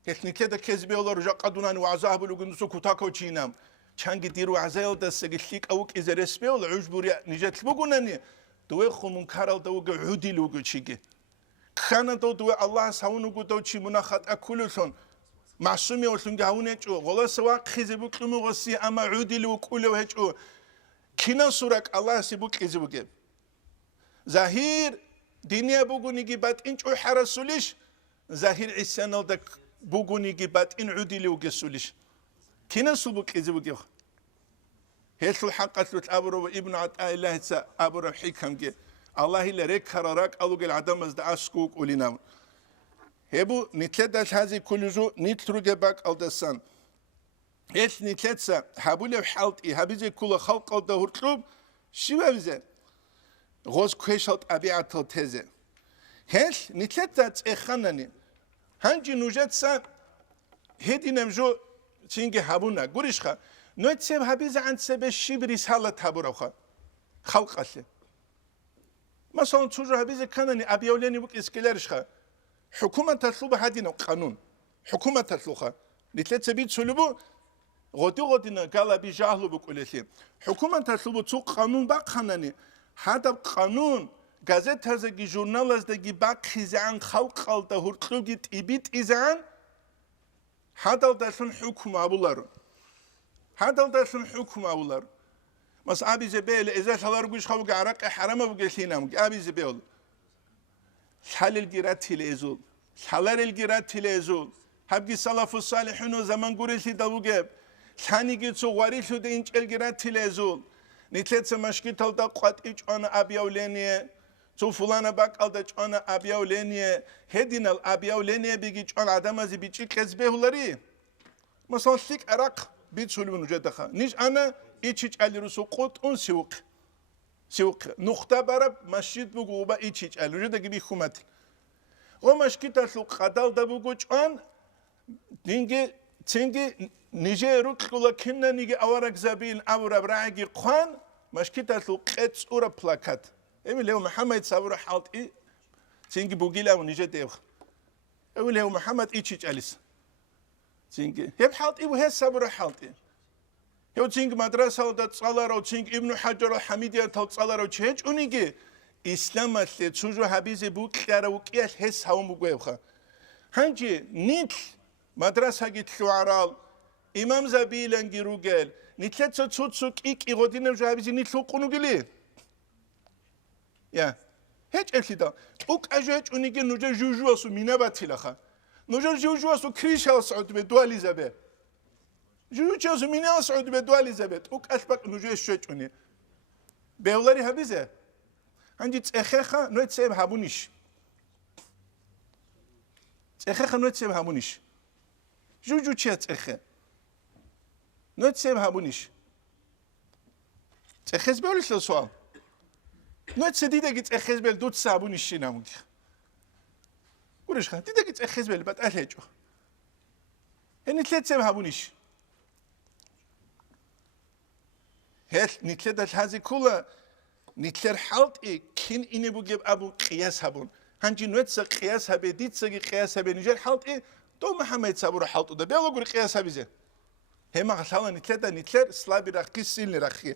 كنيتلت كزبي اولار جا قدوناني وعزاه بلوگندسو كوتاكو چينام چانگي ديرو عزايل دسگليك اوك ازرسبي اول عجبوريا نيجت بوگوناني دوي خمون كارال دوگو عودي لوگو چيگي خانا دوي الله ساونوگو دو چي مناخات اكولسون معصومي ولسون جاونيچو غلا سوا خيزبو قمو غسي اما عودي لو كولو هچو كينا سورك الله سيبو خيزبو ظاهر دنيا بوگونيگي بات انچو حرسوليش ظاهر عيسانال دك بوگونيگي بات ان عودي لو گسوليش كينا سوبو خيزبو هيسل حقت ابرو ابن عطاء الله ابرو حكم الله اللي ريك خرارك الوغ العدم از اسكوك ولينام هبو نتلدش هذه كل جو نتروجي باك الدسان هيش نتلدسا هبولي حالتي هبيزي كل خلق الدهورتلوب شبابزه غوز كويشالت أبيعتل تزه هيش نتلدس إخانني هنجي نوجدسا هدي نمجو تينجي هبونا قريشخا نوتسيب هبيزه عن سبب شبري سالت هبوروخا خلق أسي مثلا تشوجو هبيزه كانني أبيولاني بك إسكيلارشخا حكومة تطلب هادينا قانون حكومة تطلبها نتلت بيت سلبو غدينا قال بجاهلو بقولتي حكومة تطلب تو قانون باقانني هذا قانون gazete هذا جورنال هذا باق خزان خلق على هرتلوجي تبيت إزان هذا داشون حكومة أبولار هذا داشون حكومة أبولار بس أبي زبيل إذا شلار قش خو جارك حرام بقولينام أبي زبيل حال الجيرات تلازول حلال الجيرات تلازول هبقي سلف الصالحين وزمان قريش دلوجب ثاني جت سواري شو دينش الجيرات تلازول نتلت سمشكي تلدا قط إيش أنا أبيولينيه تو فلان باك ألدش أنا أبيولينيه هدين الأبيولينيه بيجيش أنا عدم أزي بيجي كذبه هلري مثلا سيك عراق بيتسولي من وجدها نيش أنا إيش على رسول قط أن سوق نقطة برب مسجد بقوبة إيش على وجدك بيخومت ومشكلة تسوق خدال دبوجش أن تيجي نيجي كلا كنا نيجي أورك زبين أورا براعي قان مشكلة تسوق قتس أورا بلاكات إيه له محمد صبر حالت إيه تيجي بوجيلا ونيجي ديوخ إيه له محمد إيش عليس تيجي هي بحالت إيه وهي صبر حالت إيه هو تيجي مدرسة وده تصالر أو تيجي ابن حجر الحميدية تصالر أو تيجي أونيجي إسلام أصله تشوجو حبيزي بوك كارا وكياش هس هاو مقويبخا هنجي نيت مدرسة جيت شعرال إمام زبيلن جيروجل نيتلت تصوت إيك إغودين جو حبيزي نيت لو قنوجلي يا هيج أفيدا أوك أجهج أونيجي نوجا جوجو أسو مينا باتيلخا نوجا جوجو أسو كريشا سعود بدوالي زبي جوجو أسو مينا سعود بدوالي زبي أوك أشبك نوجا شوج أوني بيولاري حبيزه عندي تأخيخا نوت سيب هابونيش تأخيخا نوت سيب هابونيش جوجو تشي تأخي نوت سيب هابونيش تأخيز بيوليش للسؤال نوت سديدة جيت أخيز بيل دوت سابونيش شينا مونك ورش خا ديدة جيت أخيز بيل بات أهليجو هني تلات سيب هابونيش هل نتلات هذه كلها نتلر حالت إيه كين إني بجيب أبو قياس هبون هنجي نوتس قياس هبي ديت سجي قياس هبي نجار حالت إيه تو محمد صبر حالت وده بيلا قول قياس هبي زه هما خسالة نتلر سلابي رخي سيل رخي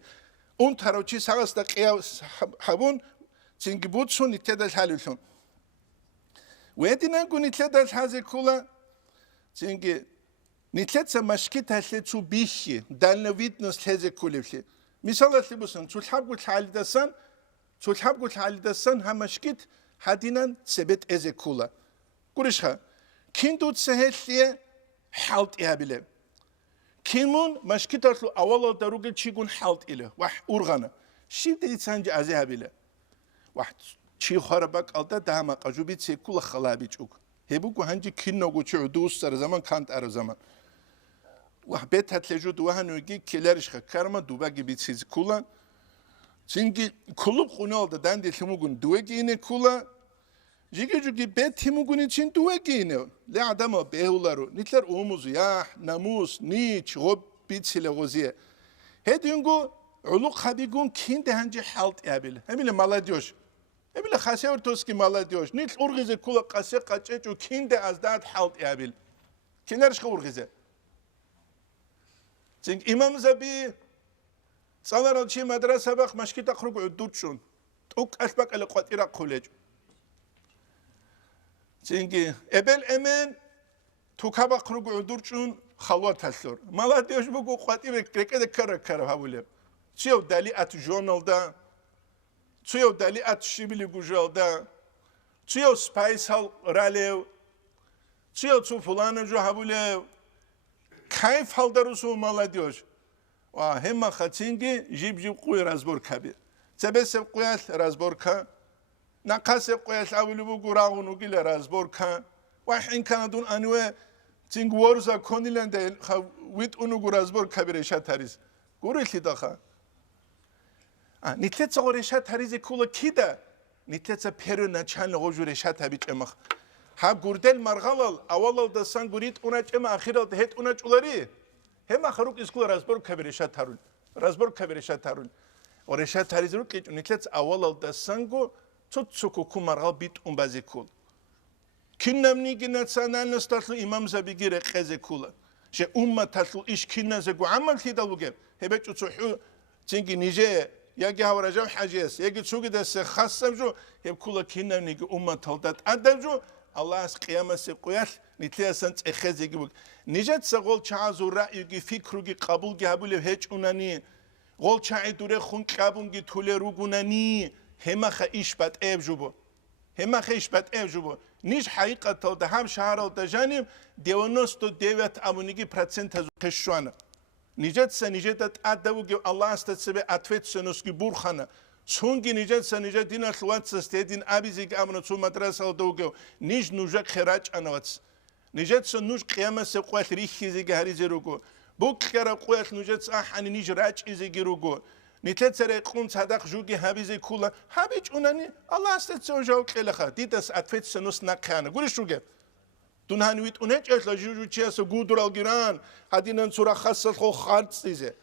اون تراوشي ساعس ده قياس هبون تنجي بودسون نتلر الحالوشون ويدي نقول نتلر هذه كلها تنجي Нитлеца машки таллецу бихи, дальновидность лезе кулевли. Мисала либусан, цулхабгу лалидасан хамашкит хадинан себет эзе кула. Гуришха, киндут сехеллие халт ябиле. Кинмун машкит арлу авала даруге чигун халт иле. Вах ургана. Шивде санджи азе ябиле. Вах чи харабак алда дама qajubit sekula khalabicuk. Hebuku hanji kinnogu çudus sar zaman kant ar zaman. Wahbet hatleju duhanugi kelerishkha karma duba gibi siz kula. Çünkü kulüp konu oldu dandi timugun duegi ine kula. Jigjugi bet timugun için duegi ine. Le adama behuları. Nitler omuzu ya namus niç rob bitsile goziye. Hedingu uluk habigun kinde hanji halt yabil. Hemile maladyosh. Hemile khaseur toski maladyosh. Nit urgize kula qase qachechu kinde azdat halt yabil. Kelerishkha urgize. Çünkü İmam Zabi Salar çi madrasa bak maşkita khrug udutşun. Tuk asbak ele qatira college. Çünkü ebel emen tukaba khrug udutşun khalwa taslor. Mala diyosh bu qatira krekede kara havule. Çiyo dali at journalda. Çiyo dali at şibili gujalda. Çiyo spice hal ralev. Çiyo çu fulana jo havule. Kayf haldarusu mala diyosh. Hem khatingi jib qoy razborka bi. Sebeseb qoyal razborka. Naqaseb qoyal avlubu guraunu gile razborka. Wa hin kanadun anwe ting worza konilende wit unu razborka bi resha tariz. Gurili dakha. Nitletsa resha tariz kula kida. Nitletsa peruna chan loju resha tabi çemak. Ha gurdel margalal avalal da san gurit una çema akhirat het una çulari. Hem akhruk iskul razbor kaberesha tarul. Razbor kaberesha tarul. O resha tarizru ki nitlets avalal da sango tutsuku kumargal bit umbazikul. Kinnemni ginat sanan nastaslu imam zabigire qezekula. She umma taslu ish kinnazagu amal tidaluge. Hebet utsuhu çünkü nice yagi havrajam hajes yagi tsugi da se khassabju heb kula kinnemni umma taldat adavju Allah qiyamase qoyal nitlesan tsexezegi bu. Nijet sagol çazu ra'yugi fikrugi qabulgi habule hiç unani gol çaidure khun qabungi tulerugunani hemaxa işbat evjubu hemaxa işbat evjubu niş haqiqat da ham şahar da janim 99 amunigi procent qeshwana nijet adavugi Allah astatsebe atvetsenuski burkhana Sungi nijet dinat luatsa stedin abizig amna su madrasa dogo niş nujak khiraj anavats Nijet nuj qiyamase qoyal rixizi gahrizerugo. Bu qara qoyal nijet ahani niş raç izigirugo. Nitet sere qun sadaq jugi habize kula. Habic unani Allah astet sojaw qelaxa. Ditas atfet senus naqana. Gurishuge. Dunhan wit unet esla juju chiaso gudural giran. Hadinan sura khassal kho khartsize.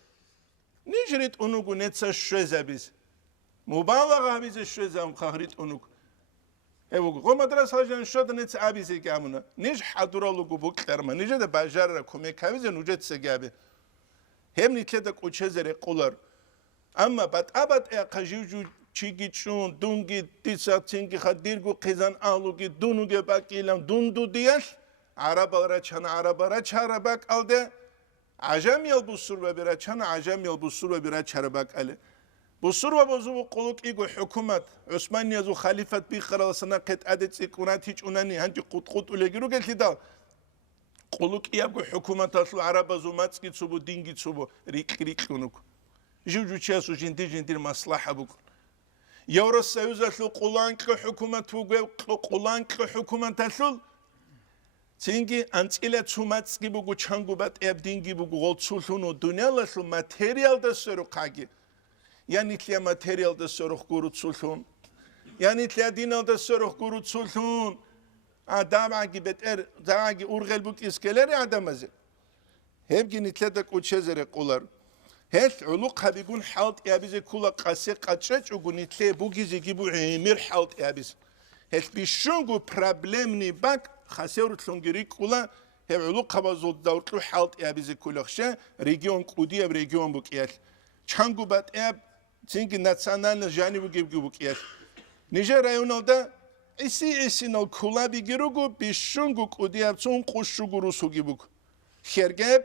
Nijrit unugu netsa shwezabis. Mubalaga habize shwezam khahrit unug. Evo gomadras hajan şodnets abize gamuna. Niş haduralugu bu klerma. Nice de bajarra komekavize nucetse gabi. Hem nitlede koçezere qolar. Ama bat qajiju çigiçun dungi tisatingi hadirgu qizan alugi dunuge bakilam dundu diyal. Arabalara çarabak alde. Ajam yal bu surve bira çana ajam yal bu surve bira çarabak ale. Bu surva bozubu quluk igu hükümet Osmaniye zu halifet bir qaralasına qet adet ikunat hiç unani hangi qut ulegiru geldi da quluk igu hükümet aslu araba zu matski tsubu dingi tsubu rik unuk juju chiasu jindir maslaha bu Yevrosoyuz aslu qulanki hükümet bu qulanki hükümet aslu Çünkü antile tsumatski bu çangubat evdingi bu goltsulunu dünyalaslu materyal da soru kagi Yani tliya materyalda soruq gurutsulun. Yani tliya dinalda soruq gurutsulun. Adamagi beter, dagi urgelbuk iskeleri adamazı. Hem ki nitlede koçezere qolar. Hel uluk habigun halt yabize kula qase qaçaç ugu nitle bu gizi gibi emir halt yabiz. Hel bişungu problemni bak xaserutlun girik kula hem uluk qabazul davtlu halt yabize kulakşa region qudiye region bu kiyal. Çangubat eb Çünkü nasyonal jani bu gibi bu kiyas. Nijer rayonunda isi nol kula bir girugu bir şungu kudiyapsun kuşu gurusu gibi. ხერგებ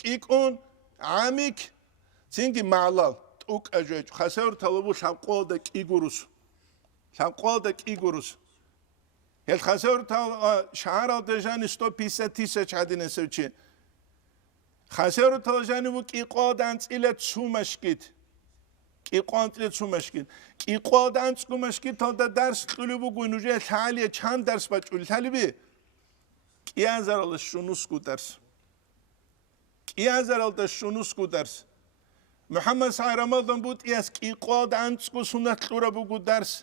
კიკუნ ამიქ ცინგი მალალ ტუკაჟეჭ ხასეურ თალობუ სამყოლ და კიგურუს ელ ხასეურ თალ შარალ დეჟანი სტოპისეთისა ჩადინესევჩი ხასეურ თალჟანი ვუ კიყვოდან წილე ცუმაშკით კიყვოდან ცუმაშკით თალდა დარს ყილიბუ გუნუჟე თალია ჩან დარს ბაჭული თალიბი კიაზარალ შუნუს გუდარს Muhammed Sayramaldan bu tiyas ki qodan çusunat lura bu gudars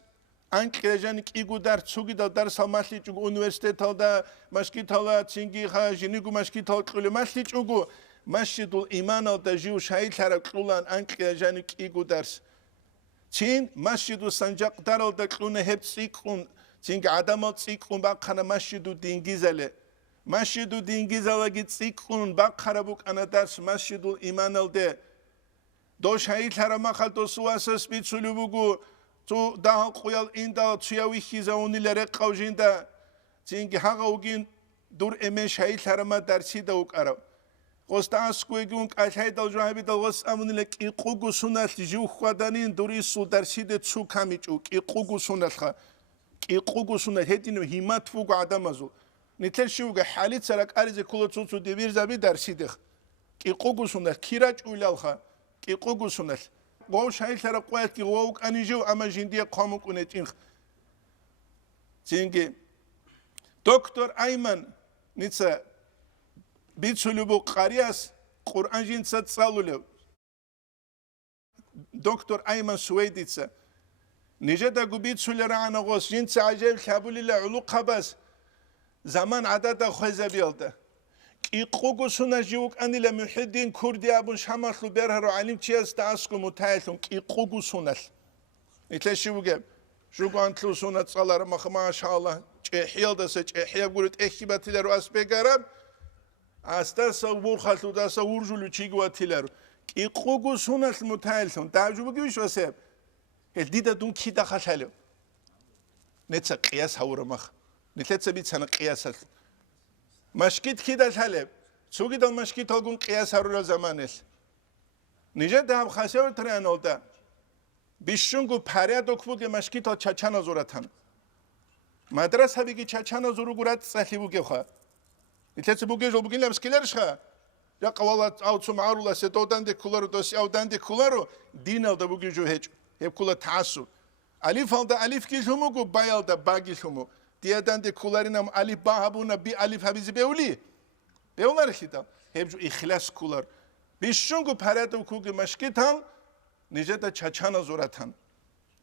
anqrejan ki gudar çugi da dars almasli çugu üniversite talda maşki tala çingi ha jinigu maşki tal qulu masli çugu masjidul iman al da jiu şahit taraf qulan anqrejan ki gudars Çin masjidu sancaqdar al da qunu hep siqun çingi adam al siqun baqana masjidu dingizale masjidu dingizala git siqun baqara bu kana dars masjidul iman al de Doşayı tarama kalto suasas bit sulubugu tu daha koyal inda tuyavi hiza unilere kavjinda çünkü haga ugin dur eme şayı tarama dersi de ukara Qostas kuegun kaçay dal johabi dal was amunile ki qugu sunat ju khadanin duri su dersi de tsu kamichu ki qugu sunat hedinu himat fugu adamazu nitel shuga halit sarak arize kulotsu devir zabi dersi de ki qugu sunat kiraç uylalha Iqugusунал гов шайлара qoyatki gov anijeu ama jindiye qamukunetin Çünkü Doktor Ayman nitsa bitsulubu qariyas Qur'an jinsa tsalulev Doktor Ayman Suveyditsa Nice da gubitsulera anagos jinsa acel kabulile ulu qabas zaman adada khazabiyalda Iqugusuna jiuk anile Muhiddin Kurdi abun şamaslu berharu alim çiyas da asku mutayilun Iqugusunal İtleşivuge Şu antlu sunat salar maşallah Çehiyal da se çehiyal gurit ehibatileru asbegaram Astasa vurxatlu da sa vurjulu çigvatileru Iqugusunal mutayilun Davjubu gibi şu sebep El dida dun kida khaşalim Netsa qiyas havuramaq Netsa bitsana qiyasal Maşkit kida talep. Sugi da maşkit olgun qiyas harura zamanel. Nice da xasev tren olda. Bishungu parya dokvuge maşkit ol çaçana zoratan. Madras habigi çaçana zoru gurat sahlibuge kha. İtetse buge jol bugin lamskiler şha. Ya qavalat avtsu ma'rula se dodan de kularu dosi avdan de kularu dinal da buge jo hech. Hep kula tasu. Alif alda alif gilhumu bayalda bagilhumu. Diyadan de kularinam alif bahabuna bi alif habizi beuli. Beolar hitam. Hep ju ihlas kular. Bishungu parada kugi maşkitan nice da çaçana zoratan.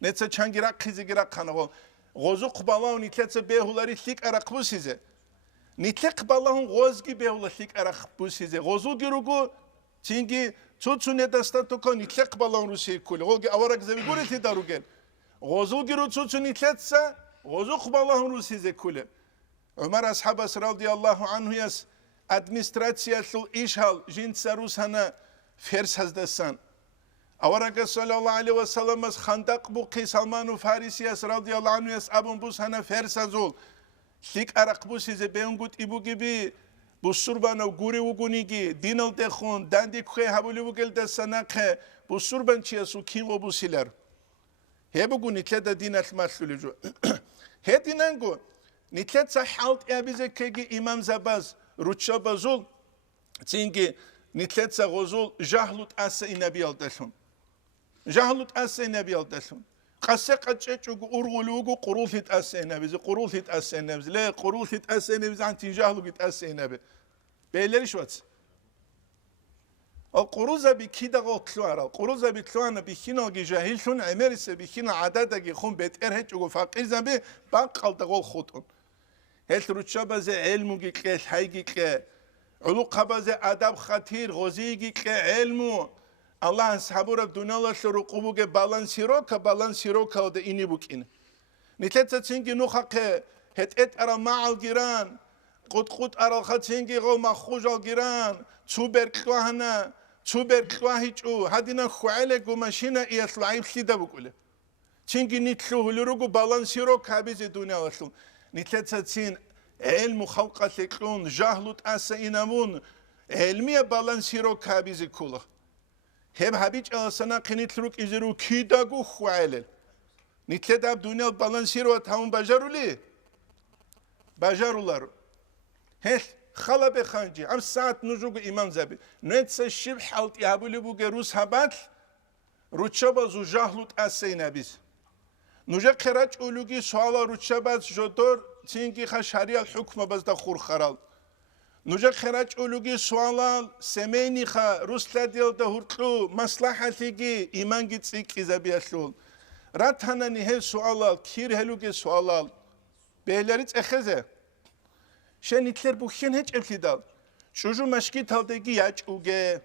Netsa çangira qizigira qanagol. Gozu qbalahu nitletsa behulari lik araqbu size. Nitlek qbalahun gozgi behula lik araqbu size. Gozu girugu çünkü çuçune dastatuko nitlek qbalahun rusi kuli. Gogi avarak zevi gureti darugen. Gozu giru çuçun nitletsa Gozuk balahunu size kule. Ömer ashabas radiyallahu anhu yas administrasyasıl işhal jinsa rusana fers hazdasan. Avaraga sallallahu aleyhi ve sellem'as khandak bu Salmanu Farisiyas radiyallahu anhu yas abun bu sana fers hazul. Lik arak bu size beungut ibu gibi bu surbana guri ugunigi dinal dekhun dandi khe habulu bugel de sana khe bu surban chiyasu kingo bu siler. Hebugu nitleda dinat masuluju. Hedinengu nitletsa halt bize kegi imam zabaz rutşabazul çünkü nitletsa gozul jahlut asa inabi aldasun. Jahlut asa inabi aldasun. Qassa qaççugu urgulugu qurul hit asa inabi qurul hit asa inabi la qurul hit asa inabi anti jahlu git asa inabi. Beyleri şwats. القروزة بكيدا غوتلوارا القروزة بتلوانا بخينا جاهل شون عمرسة بخينا عددا جخون بيت إرهج وفاقير زبي بقال تقول خطون هل ترتشابة زي علمو جيكل حي جيكل علوقها بزي أدب خطير غزي جيكل علمو الله سحبو رب دون الله شروقو جي بالانسيروكا وده إني بوكين نتلت تنجي نوخاك هت أرى مع الجيران قد أرى الخطينجي غو مخوج الجيران تبركوهنا تبركوهيجو هادينا خوالة قماشينا إيطلعيب سيدا بقوله تنجي نتلو هلروغو بالانسيرو كابيز الدنيا وصل نتلت تين علم خلق تكون جهلت أسينامون علمي بالانسيرو كابيزي كولا هب هبيج أصلا قنيت لروك إزرو كيداغو خوالل نتلد أب دنيا بالانسيرو تاون بجارولي بجارولارو هل خلا بخانجي أم ساعة نجوق إمام زبي نتس الشب حالت يهبولي بوغي روس هبات روتشابا زو جهلت أسينابيز نوجا قراج أولوغي سوالا روتشابا جدور تينكي خشاري الحكم بزدا خور خرال نوجا قراج أولوغي سوالا سميني خا روسلا ديل دا هرطلو مصلحة تيجي إيمان جيتسيك إزابي أشلول راتانا نهي سوالا كير هلوغي سوالا بهلاريت أخزه شن نتلر بوخين هج أبتدال شوجو مشكي تالدگي ياج اوگه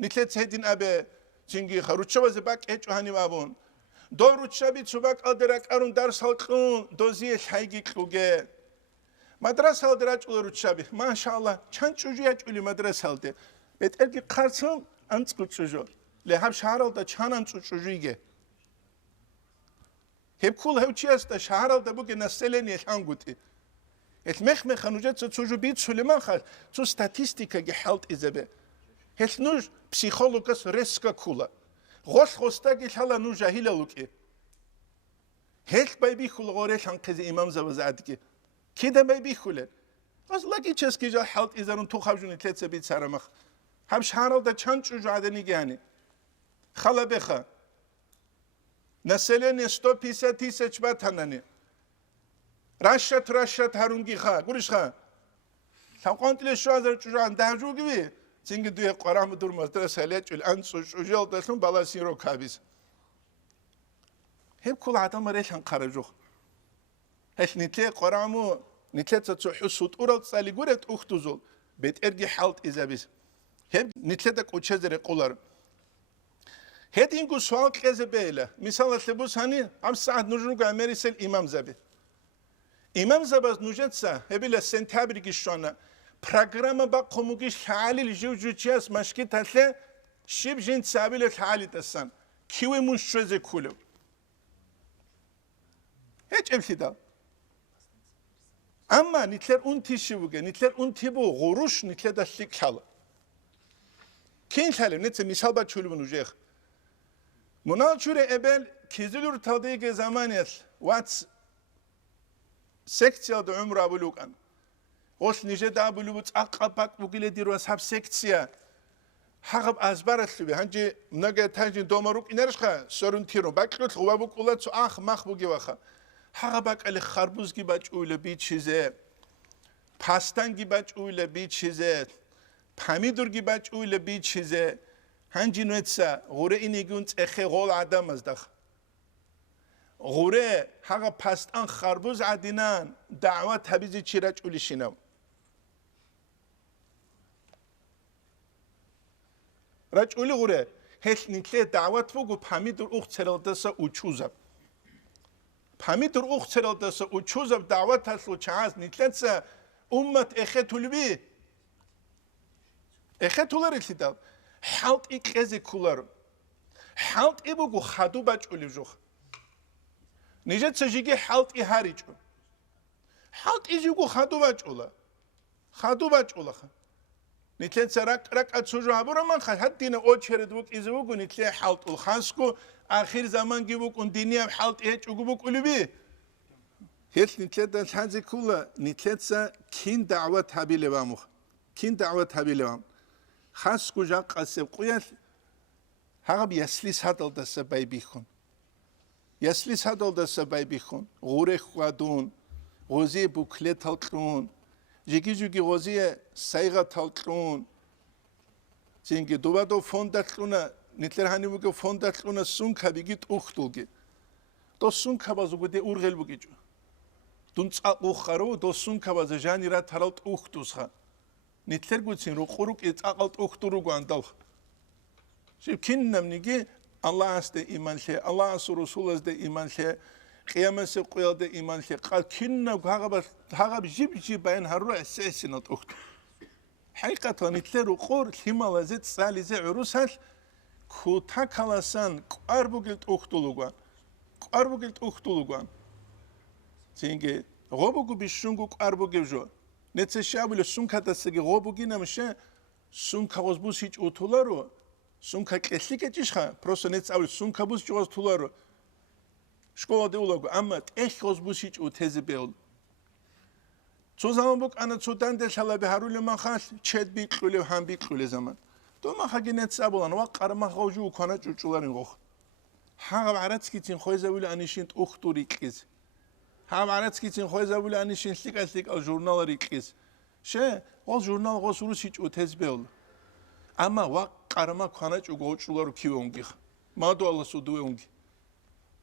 نتلر تهدين أبه تينكي خا روتشابا زباك هج وهاني وابون دو روتشابي تسوباك أدرك أرون درس هلقون دوزي الحيقي كلوگه مدرسه هلدراج أول روتشابي ما شاء الله چند چوجو ياج أولي مدرسه هلده بترگي قرصم أنسكو چوجو لهم شهر هلده چند أنسكو چوجويگه هب كل هو چي است شهر هلده بوگه نسلين يلحان گوتي اتمخ مخنوجت چوجو بيت سليمان خال تو ستاتيستيكا گي حالت إزابه هل نوج پسيخولوگس رسكا كولا غوش خوستاگی حالا نو جاهیل لوکی هل بایبی خول غوره شان قضی امام زوزاد کی ده بایبی خوله از لگی چس کی جا حالت ازارون تو خواجون اتلت سبید سرمخ هم شهرال دا چند چوج عدنی گانی خلا بخا نسله نستو پیسه تیسه چبا تنانی رشت هرونگی خا گورش خا ساقانت لشو ازر چوجان دهجو گوی çünkü diyor Kur'an durmazdır selçül en suçlu dasın balasiro kabis. Hep kul adam reşan karacuk. Hiç nitle Kur'an'ı nitle tsuhusut urat sali guret uhtuzul. Bet ergi halt izabis. Hep nitle de koçezere kolar. Het ingu sual keze beyle. Misal sebus hani am saat nujru gamerisel imam zabi. İmam zabaz nujetsa hebile sentabri gişana. Программа با قومگی حالی جوجوچیاس مشکی تله شیب جن سابیل حالی تسان کیوی منشوز کولو هیچ ابتدا اما نیتلر اون تیشی بوده نیتلر اون تیبو غروش نیتلر داشتی کلا کین کلم نیت مثال با چولو بنوجه منال چوره ابل کیزلور تادیگ زمانیت وات سکتیا دو عمر ابلوکان اوش نیجه دابلو بود اقابک بگیله دیروز هب سکتسیا حقب ازبارت لبی هنچه نگه تنجی دوماروک اینرش خا سرون تیرو باکلوت خواب بکولت سو آخ مخ بگی وخا حقبک علی خربوز گی بچ اوله بی چیزه پاستان گی بچ اوله بی چیزه پامیدور گی بچ اوله بی چیزه هنچی نوتسا غوره اینی گونت اخی غول عدم از دخ غوره حقا پاستان خربوز عدینان دعوت حبیزی چیرچ اولی شینم رجعولي غوري هش نتلي دعوت فوقو پامیدور اوخ سرالدسا اوچوزب پامیدور اوخ سرالدسا اوچوزب دعوت هستو چهاز نتلتسا امت اخه طولبی اخه طولار اتلیدال حالت ای قزی کولار حالت ای بگو خدو بچولی جوخ نجد سجیگی حالت ای هاری جو حالت ای جوگو خدو بچولا نتلت سرک اتسوجو هبورا من خد حد دین او چرد بوک ایزو بگو نتلی حالت الخانسکو آخر زمان گی بوک اون دینی هم حالت ایچ اگو بوک اولی بی هیچ نتلت دل حاجی کولا نتلت سا کین دعوت هبیلی باموخ کین دعوت هبیلی بام خانسکو جا قصب قویل هاقب یسلیس هدل دسته بای بیخون یسلیس هدل دسته بای بیخون غوره خوادون غوزی بوکله تلقون جيجي غوزية سايغة تالكلون زينجي دوبادو فونداتلونا نتلر هاني بوغي فونداتلونا سونكا بيجيت اوختولجي دو سونكا بازوغو دي اورغل بوغي جو دون تساق اوخارو دو سونكا بازا جاني را تارالت اوختوسخا نتلر گوتسين رو قروك اتاقلت اوختورو اندال شيب كيننم نيجي الله است ايمان شه الله است رسول است ايمان شه قيامة سقيادة إيمان قال كنا هغب جيب بين هالروح أساسنا أخت حقيقة نتلر قور كما وزت سالزة عروسها كوتا كلاسان قاربو قلت أختلوغان زينجي غوبو بيشونغو قربو گجو نتشابل سونكا دسگي غوبو گينمشه سونكا غوزبوس هيچ اوتولارو سونكا قليكيچخا просто نتسابل سونكا بوس جوز تولارو شكو دولوغو اما اخ غوزبوس هيچ اوتزي بيول چوزامبوك انا چودان دشالا بهارول مخال چد بيقلو هم بيقلو زمان تو ما خاگي نتسابلان وا قرما خوجو كانا چوچولارين غوخ ها عراتسكي تين خويزاول انيشين اوختوري قيز هم عراتسكي تين خويزاول انيشين سليك الجورنال ريقيز شه او جورنال غوسورو سيچ اوتز بيول اما وا قرما كانا چوچولارو كيونگي ما دو الله سودو اونگي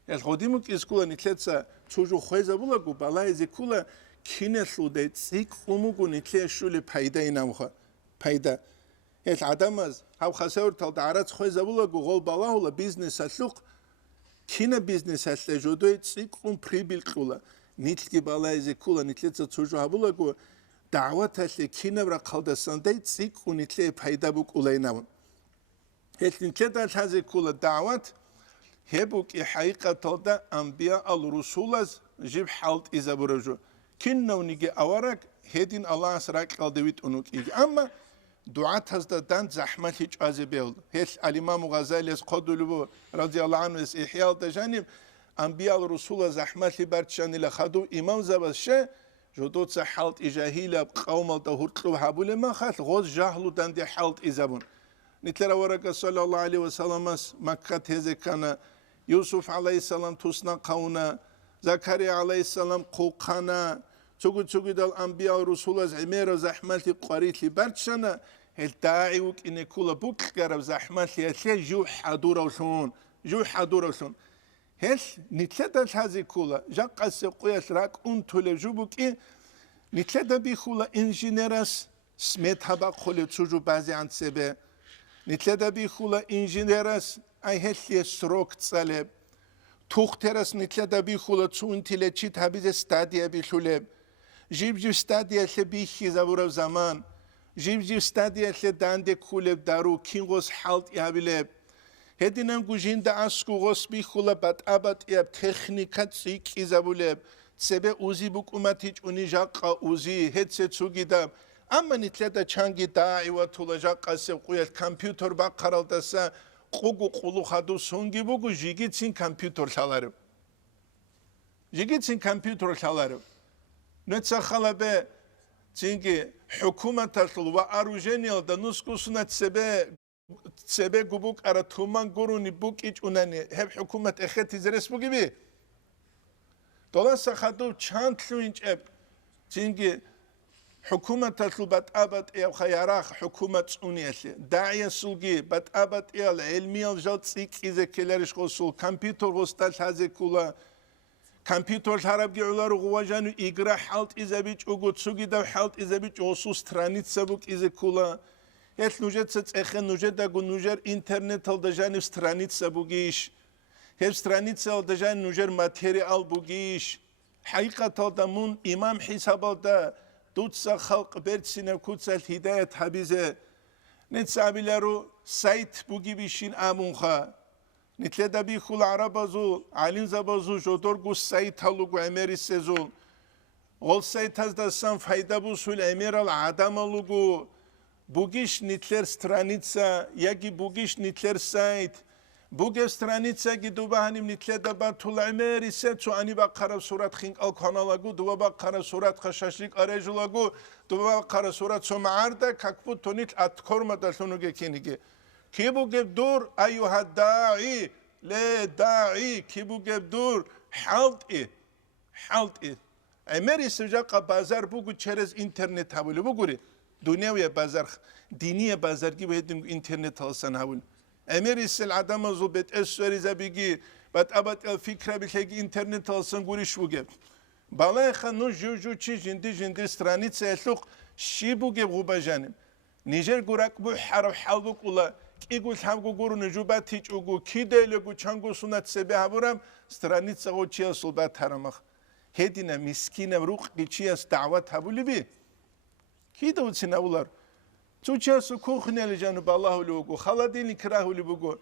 ეს ხოდიმუ კისკულა ნიტლეცა ჩუჟუ ხვეზაბულა გუ ბალაიზე კულა ქინესუ დე ციკ ხუმუგუ ნიტლე შული ფაიდა ინამხა ფაიდა ეს ადამაზ ჰავ ხასეურთალ და არაც ხვეზაბულა გუ ღოლ ბალაულა ბიზნეს ასუყ ქინა ბიზნეს ასლე ჟოდო ციკ ხუმ პრიბილ კულა ნიტლკი ბალაიზე კულა ნიტლეცა ჩუჟუ ჰაბულა გუ დავათ ასლე ქინა ბრა ხალდასან დე ციკ ხუ ნიტლე ფაიდა ბუ კულა ინამ ეს ნიტლედა თაზე კულა დავათ هبوك حقيقة دا أنبياء الرسول جيب حالت إذا برجو كنا ونيجي أورك هدين الله سراك قلدويت أنوك إيجي أما دعاء هذا دان زحمة هيج أزبيل هيش الإمام غزالي قدلو رضي الله عنه إحياء تجانب أنبياء الرسول زحمة برتشان لخدو إمام زبشه جدود حالت إجاهيل قوم التهورتلو هابول ما خاط غوز جهلو دان دي حالت إذا نتلرا ورقة صلى الله عليه وسلم مكة هزكنا يوسف عليه السلام توسنا قونا زكريا عليه السلام قوقنا تقول دال الأنبياء والرسول عمير زحمة قريت لبرتشنا هل داعيوك إن كل بوك قرب زحمة لأتلي جو حضور وشون هل نتلدا هذه كولا جاق السقوية راك أنتو لجوبك إيه نتلدا بيخولا إنجينيرس سميت هبا خولي تسوجو بازي عن سبه نتلدا بيخولا إنجينيرس أي هاللي سروك تصلب توخترس نتلدا بيخولا تسون تلتشي تهبيز استاديا بيخولب جيب استاديا اللي بيخي زبورو زمان جيب استاديا اللي داندك خولب دارو كينغوز حالت يابلب هدينام گوجين دا اسكو غوس بيخولا بات ابات ياب تخنيكا تسيك إزابولب تسبه اوزي بكوماتيج اوني جاقا اوزي هدسه تسوگيدام اما نتلدا چانگي داعي و تولا جاقا سبقوية كمبيوتر با قرالدسا قوگو قولو خادو سونگي بوگو جيگيتسين كمبيوتر شالارب جيگيتسين كمبيوتر شالارب نتسا خلابه چينگي حكومة تلتل و اروجينيال دا نسكوسونا تسبه گوبوك ارا تومان گوروني بوك ايج اوناني هب حكومة اخت زرس بوگي بي دولاسا خادو چاند لوينج اب چينگي حكومة تلتل بات ابات ايو خياراخ حكومة اونيالي داعية سولگي بات ابات ايو العلمي الجال تسيك ايزا كلارش غسول كمبيوتر غستال هازي كولا كمبيوتر حرب جعلارو غواجانو ايگرا حالت ايزا بيج اوگو تسوگي داو حالت ايزا بيج اوسو سترانيتسا بوك ايزا كولا هل نوجد ستأخذ نوجد داغو نوجر إنترنت الدجان سترانيتسا بوگيش هل سترانيتسا الدجان نوجر ماتيريال بوگيش حقيقة الدمون إمام حساب الدا دوتسا خلق برتسينا كوتسا الهداية حبيزة نتسابيلارو سايت بوگي بيشين آمونخا نتلدا بيخول عربازو علين زبازو جودورگو سايت هلوگو عميري سيزول غول سايت هزدا سان فايدا بوسول عمير العدم هلوگو بوگیش نیتلر سترانیتسا یکی بوگیش نیتلر سایت بوگه سترانیتسا کی دو بهانیم نیتلر دبا طول عمری سه تو انی با قرب صورت خینگ آل کانالاگو دو با قرب صورت خشاشیک آرژولاگو دو با قرب صورت سو معرده ککبود تو نیت اتکار مدلتونو گکنیگه کی بوگه دور ایوه داعی ل داعی کی بوگه دور حالت ای عمری سجاق بازار بوگو چرز اینترنت هبولی بوگوری دنیا و بازار دینی بازار کی باید اینترنت هستن هون امریس العدم از بیت اسوری زبیگی بعد ابد الفکر بیشتر اینترنت هستن گوریش بوده بالای خانو جو چی جندی استرانیت سلوک شی بوده غوباجانم نیجر گورک بو حرف حلبک ولا کی گول هم گورو نجوبت هیچ اوگو کی دیلگو چنگو سنت سبه هبورم استرانیت سو چی اصلبت هرمخ هدینا مسکینم روح کی است دعوت هبولی بی کی دود سناولار تو چاسو کوخنل جانو بالله لوگو خالدین کراه لوگو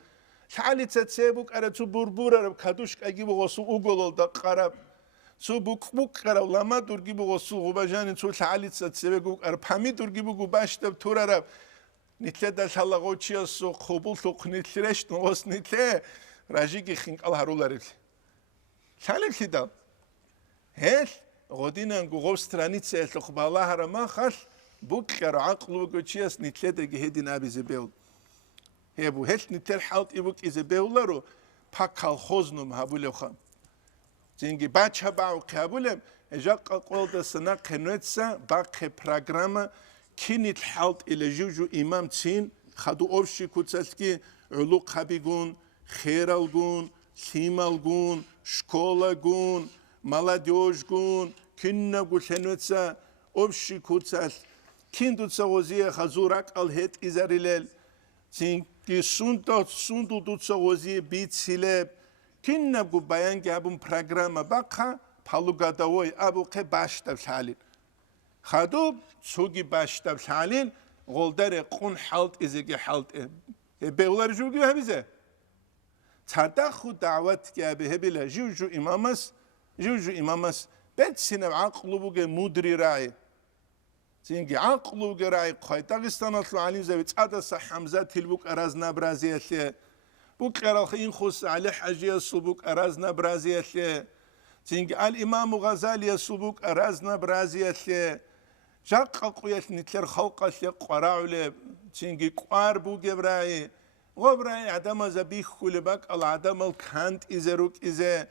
حالی تسبوک اره تو بربور اره کدوش اگه بوسو اوگل دا قرب So buk kara lama durgi bu osul gubajani so halit sat sebe gu ar pami durgi bu gubashtab turarab nitle da shalagochia so khobul so khnitresh no os nitle rajigi khinkal harularil Шалим сидал. Хэл годинан гугов страница лохбала харама хал букер عقلو гочиас нитледе гедин абизебел. Хебу хэл нитл халт ибук изебелларо пак колхознум хабулеха. Зинги бача бау кабулем эжак қолда сана қенетса бақе программа кинит халт иле жужу имам цин хаду обши куцалки улу қабигун хералгун Сималгун, школагун, молодежгун, киннагушенуца, общий куцал, киндуца возия хазурак алхет изарилел, цинки сунду дуца возия битсилеб, киннагу баян габун программа бака, палугадавой абу ке баштав шалин. Хадуб цуги баштав шалин, голдаре кун халт изеге халт. Беулар жуги хабизе. تدخل دعوت که به بلا جوجو إمامس بتسين عقله بوجه مدري راعي زينجي عقله بوجه راعي قايتاقستان أطلع عليهم زي بتعدس حمزة تلبوك أرازنا برازية بوك أراخين خص على حاجة صبوك أرازنا برازية زينجي الإمام غزالي صبوك أرازنا برازية جاق قوية نتلر خلقة قراعله زينجي قار بوجه راعي غبرای عدم زبیخ خلبک العدم الکند ایزروک ایزه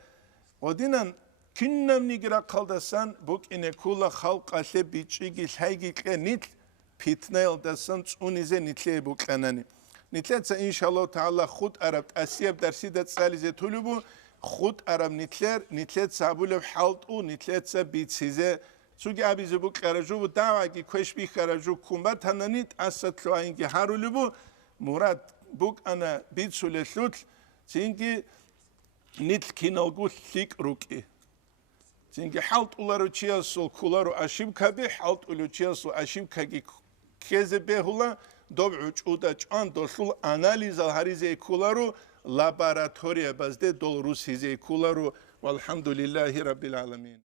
ودینن کنم نیگرا کالدسان بوک اینه کولا خالق اله بیچیگی شایگی که نیت پیتنیل دستان اون ایزه نیتلی بوک انانی نیتلیت سا انشالله تعالی خود عرب اسیب درسیدت سالیزه طولبو خود عرب نیتلیت سابول حالت او نیتلیت سا بیتسیزه چوگی عبیزه بوک خرجو و دعواگی کش بی خرجو کنبت هنانیت اسد لواینگی هارولبو مراد بوك أنا بيت سولشوت تينجي نيت كينالجو ثيك روكي تينجي حالت أولارو تشياسو كولارو أشيب كابي حالت أولو تشياسو أشيب كاجي كذا بهولا دوبعوش أودا جان دوسول أناليز الهاريزي كولارو لاباراتوريا بزده دول روسيزي كولارو والحمد لله رب العالمين